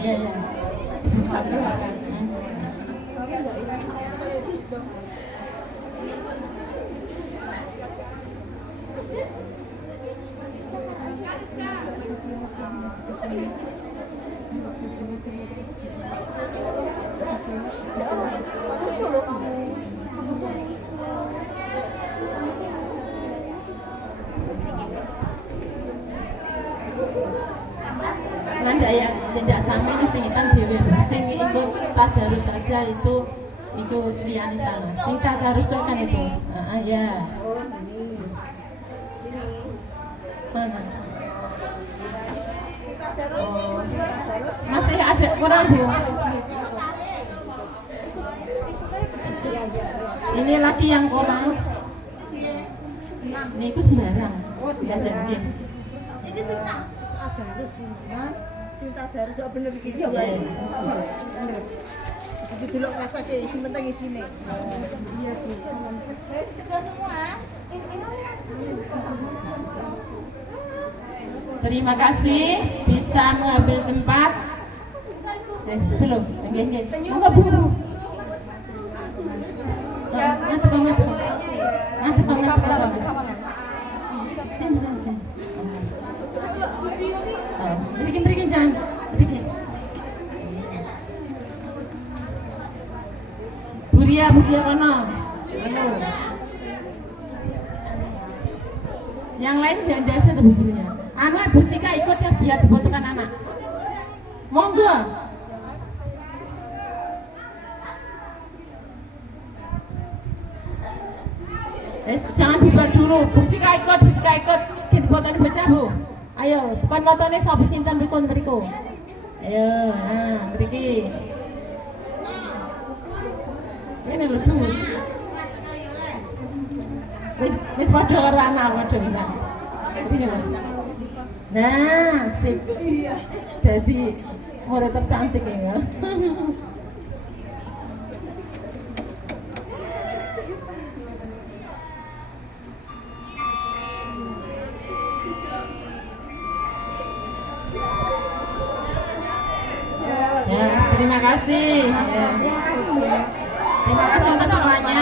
Iya. Nanda ya tidak sampai di sini kan dewe sing ikut tadarus saja itu liyane sana. Sing tadarus itu kan itu. Ya. Mana? Oh. Masih ada kurang Bu. Ini lagi yang kurang. Ini ku sembarang. Ya jadi. Ini sing tadarus punya, sing tadarus kok bener iki ya. Iki delok rasake isi penting isine. Iya Bu. Sudah semua. Terima kasih bisa mengambil tempat. Belum, enggak. Enggak Bu. Ngatu. Sini. Berikin jangan. Berikin. Buria kono. Halo. Yang lain enggak ada tuh gurunya. Bu Sika ikut ya biar dibutuhkan anak. Monggo. Jangan bubar dulu. Bu Sika ikut. ganti fotone bocah, Bu. Ayo, bukan fotone sapa sinten mriku. Ayo, nah, mriki. Ini lho, Du. Wis padha karo anak, padha bisa. Ini lho. Nah, sip. Jadi murid tercantik ya. Ya, terima kasih. Ya. Terima kasih untuk semuanya.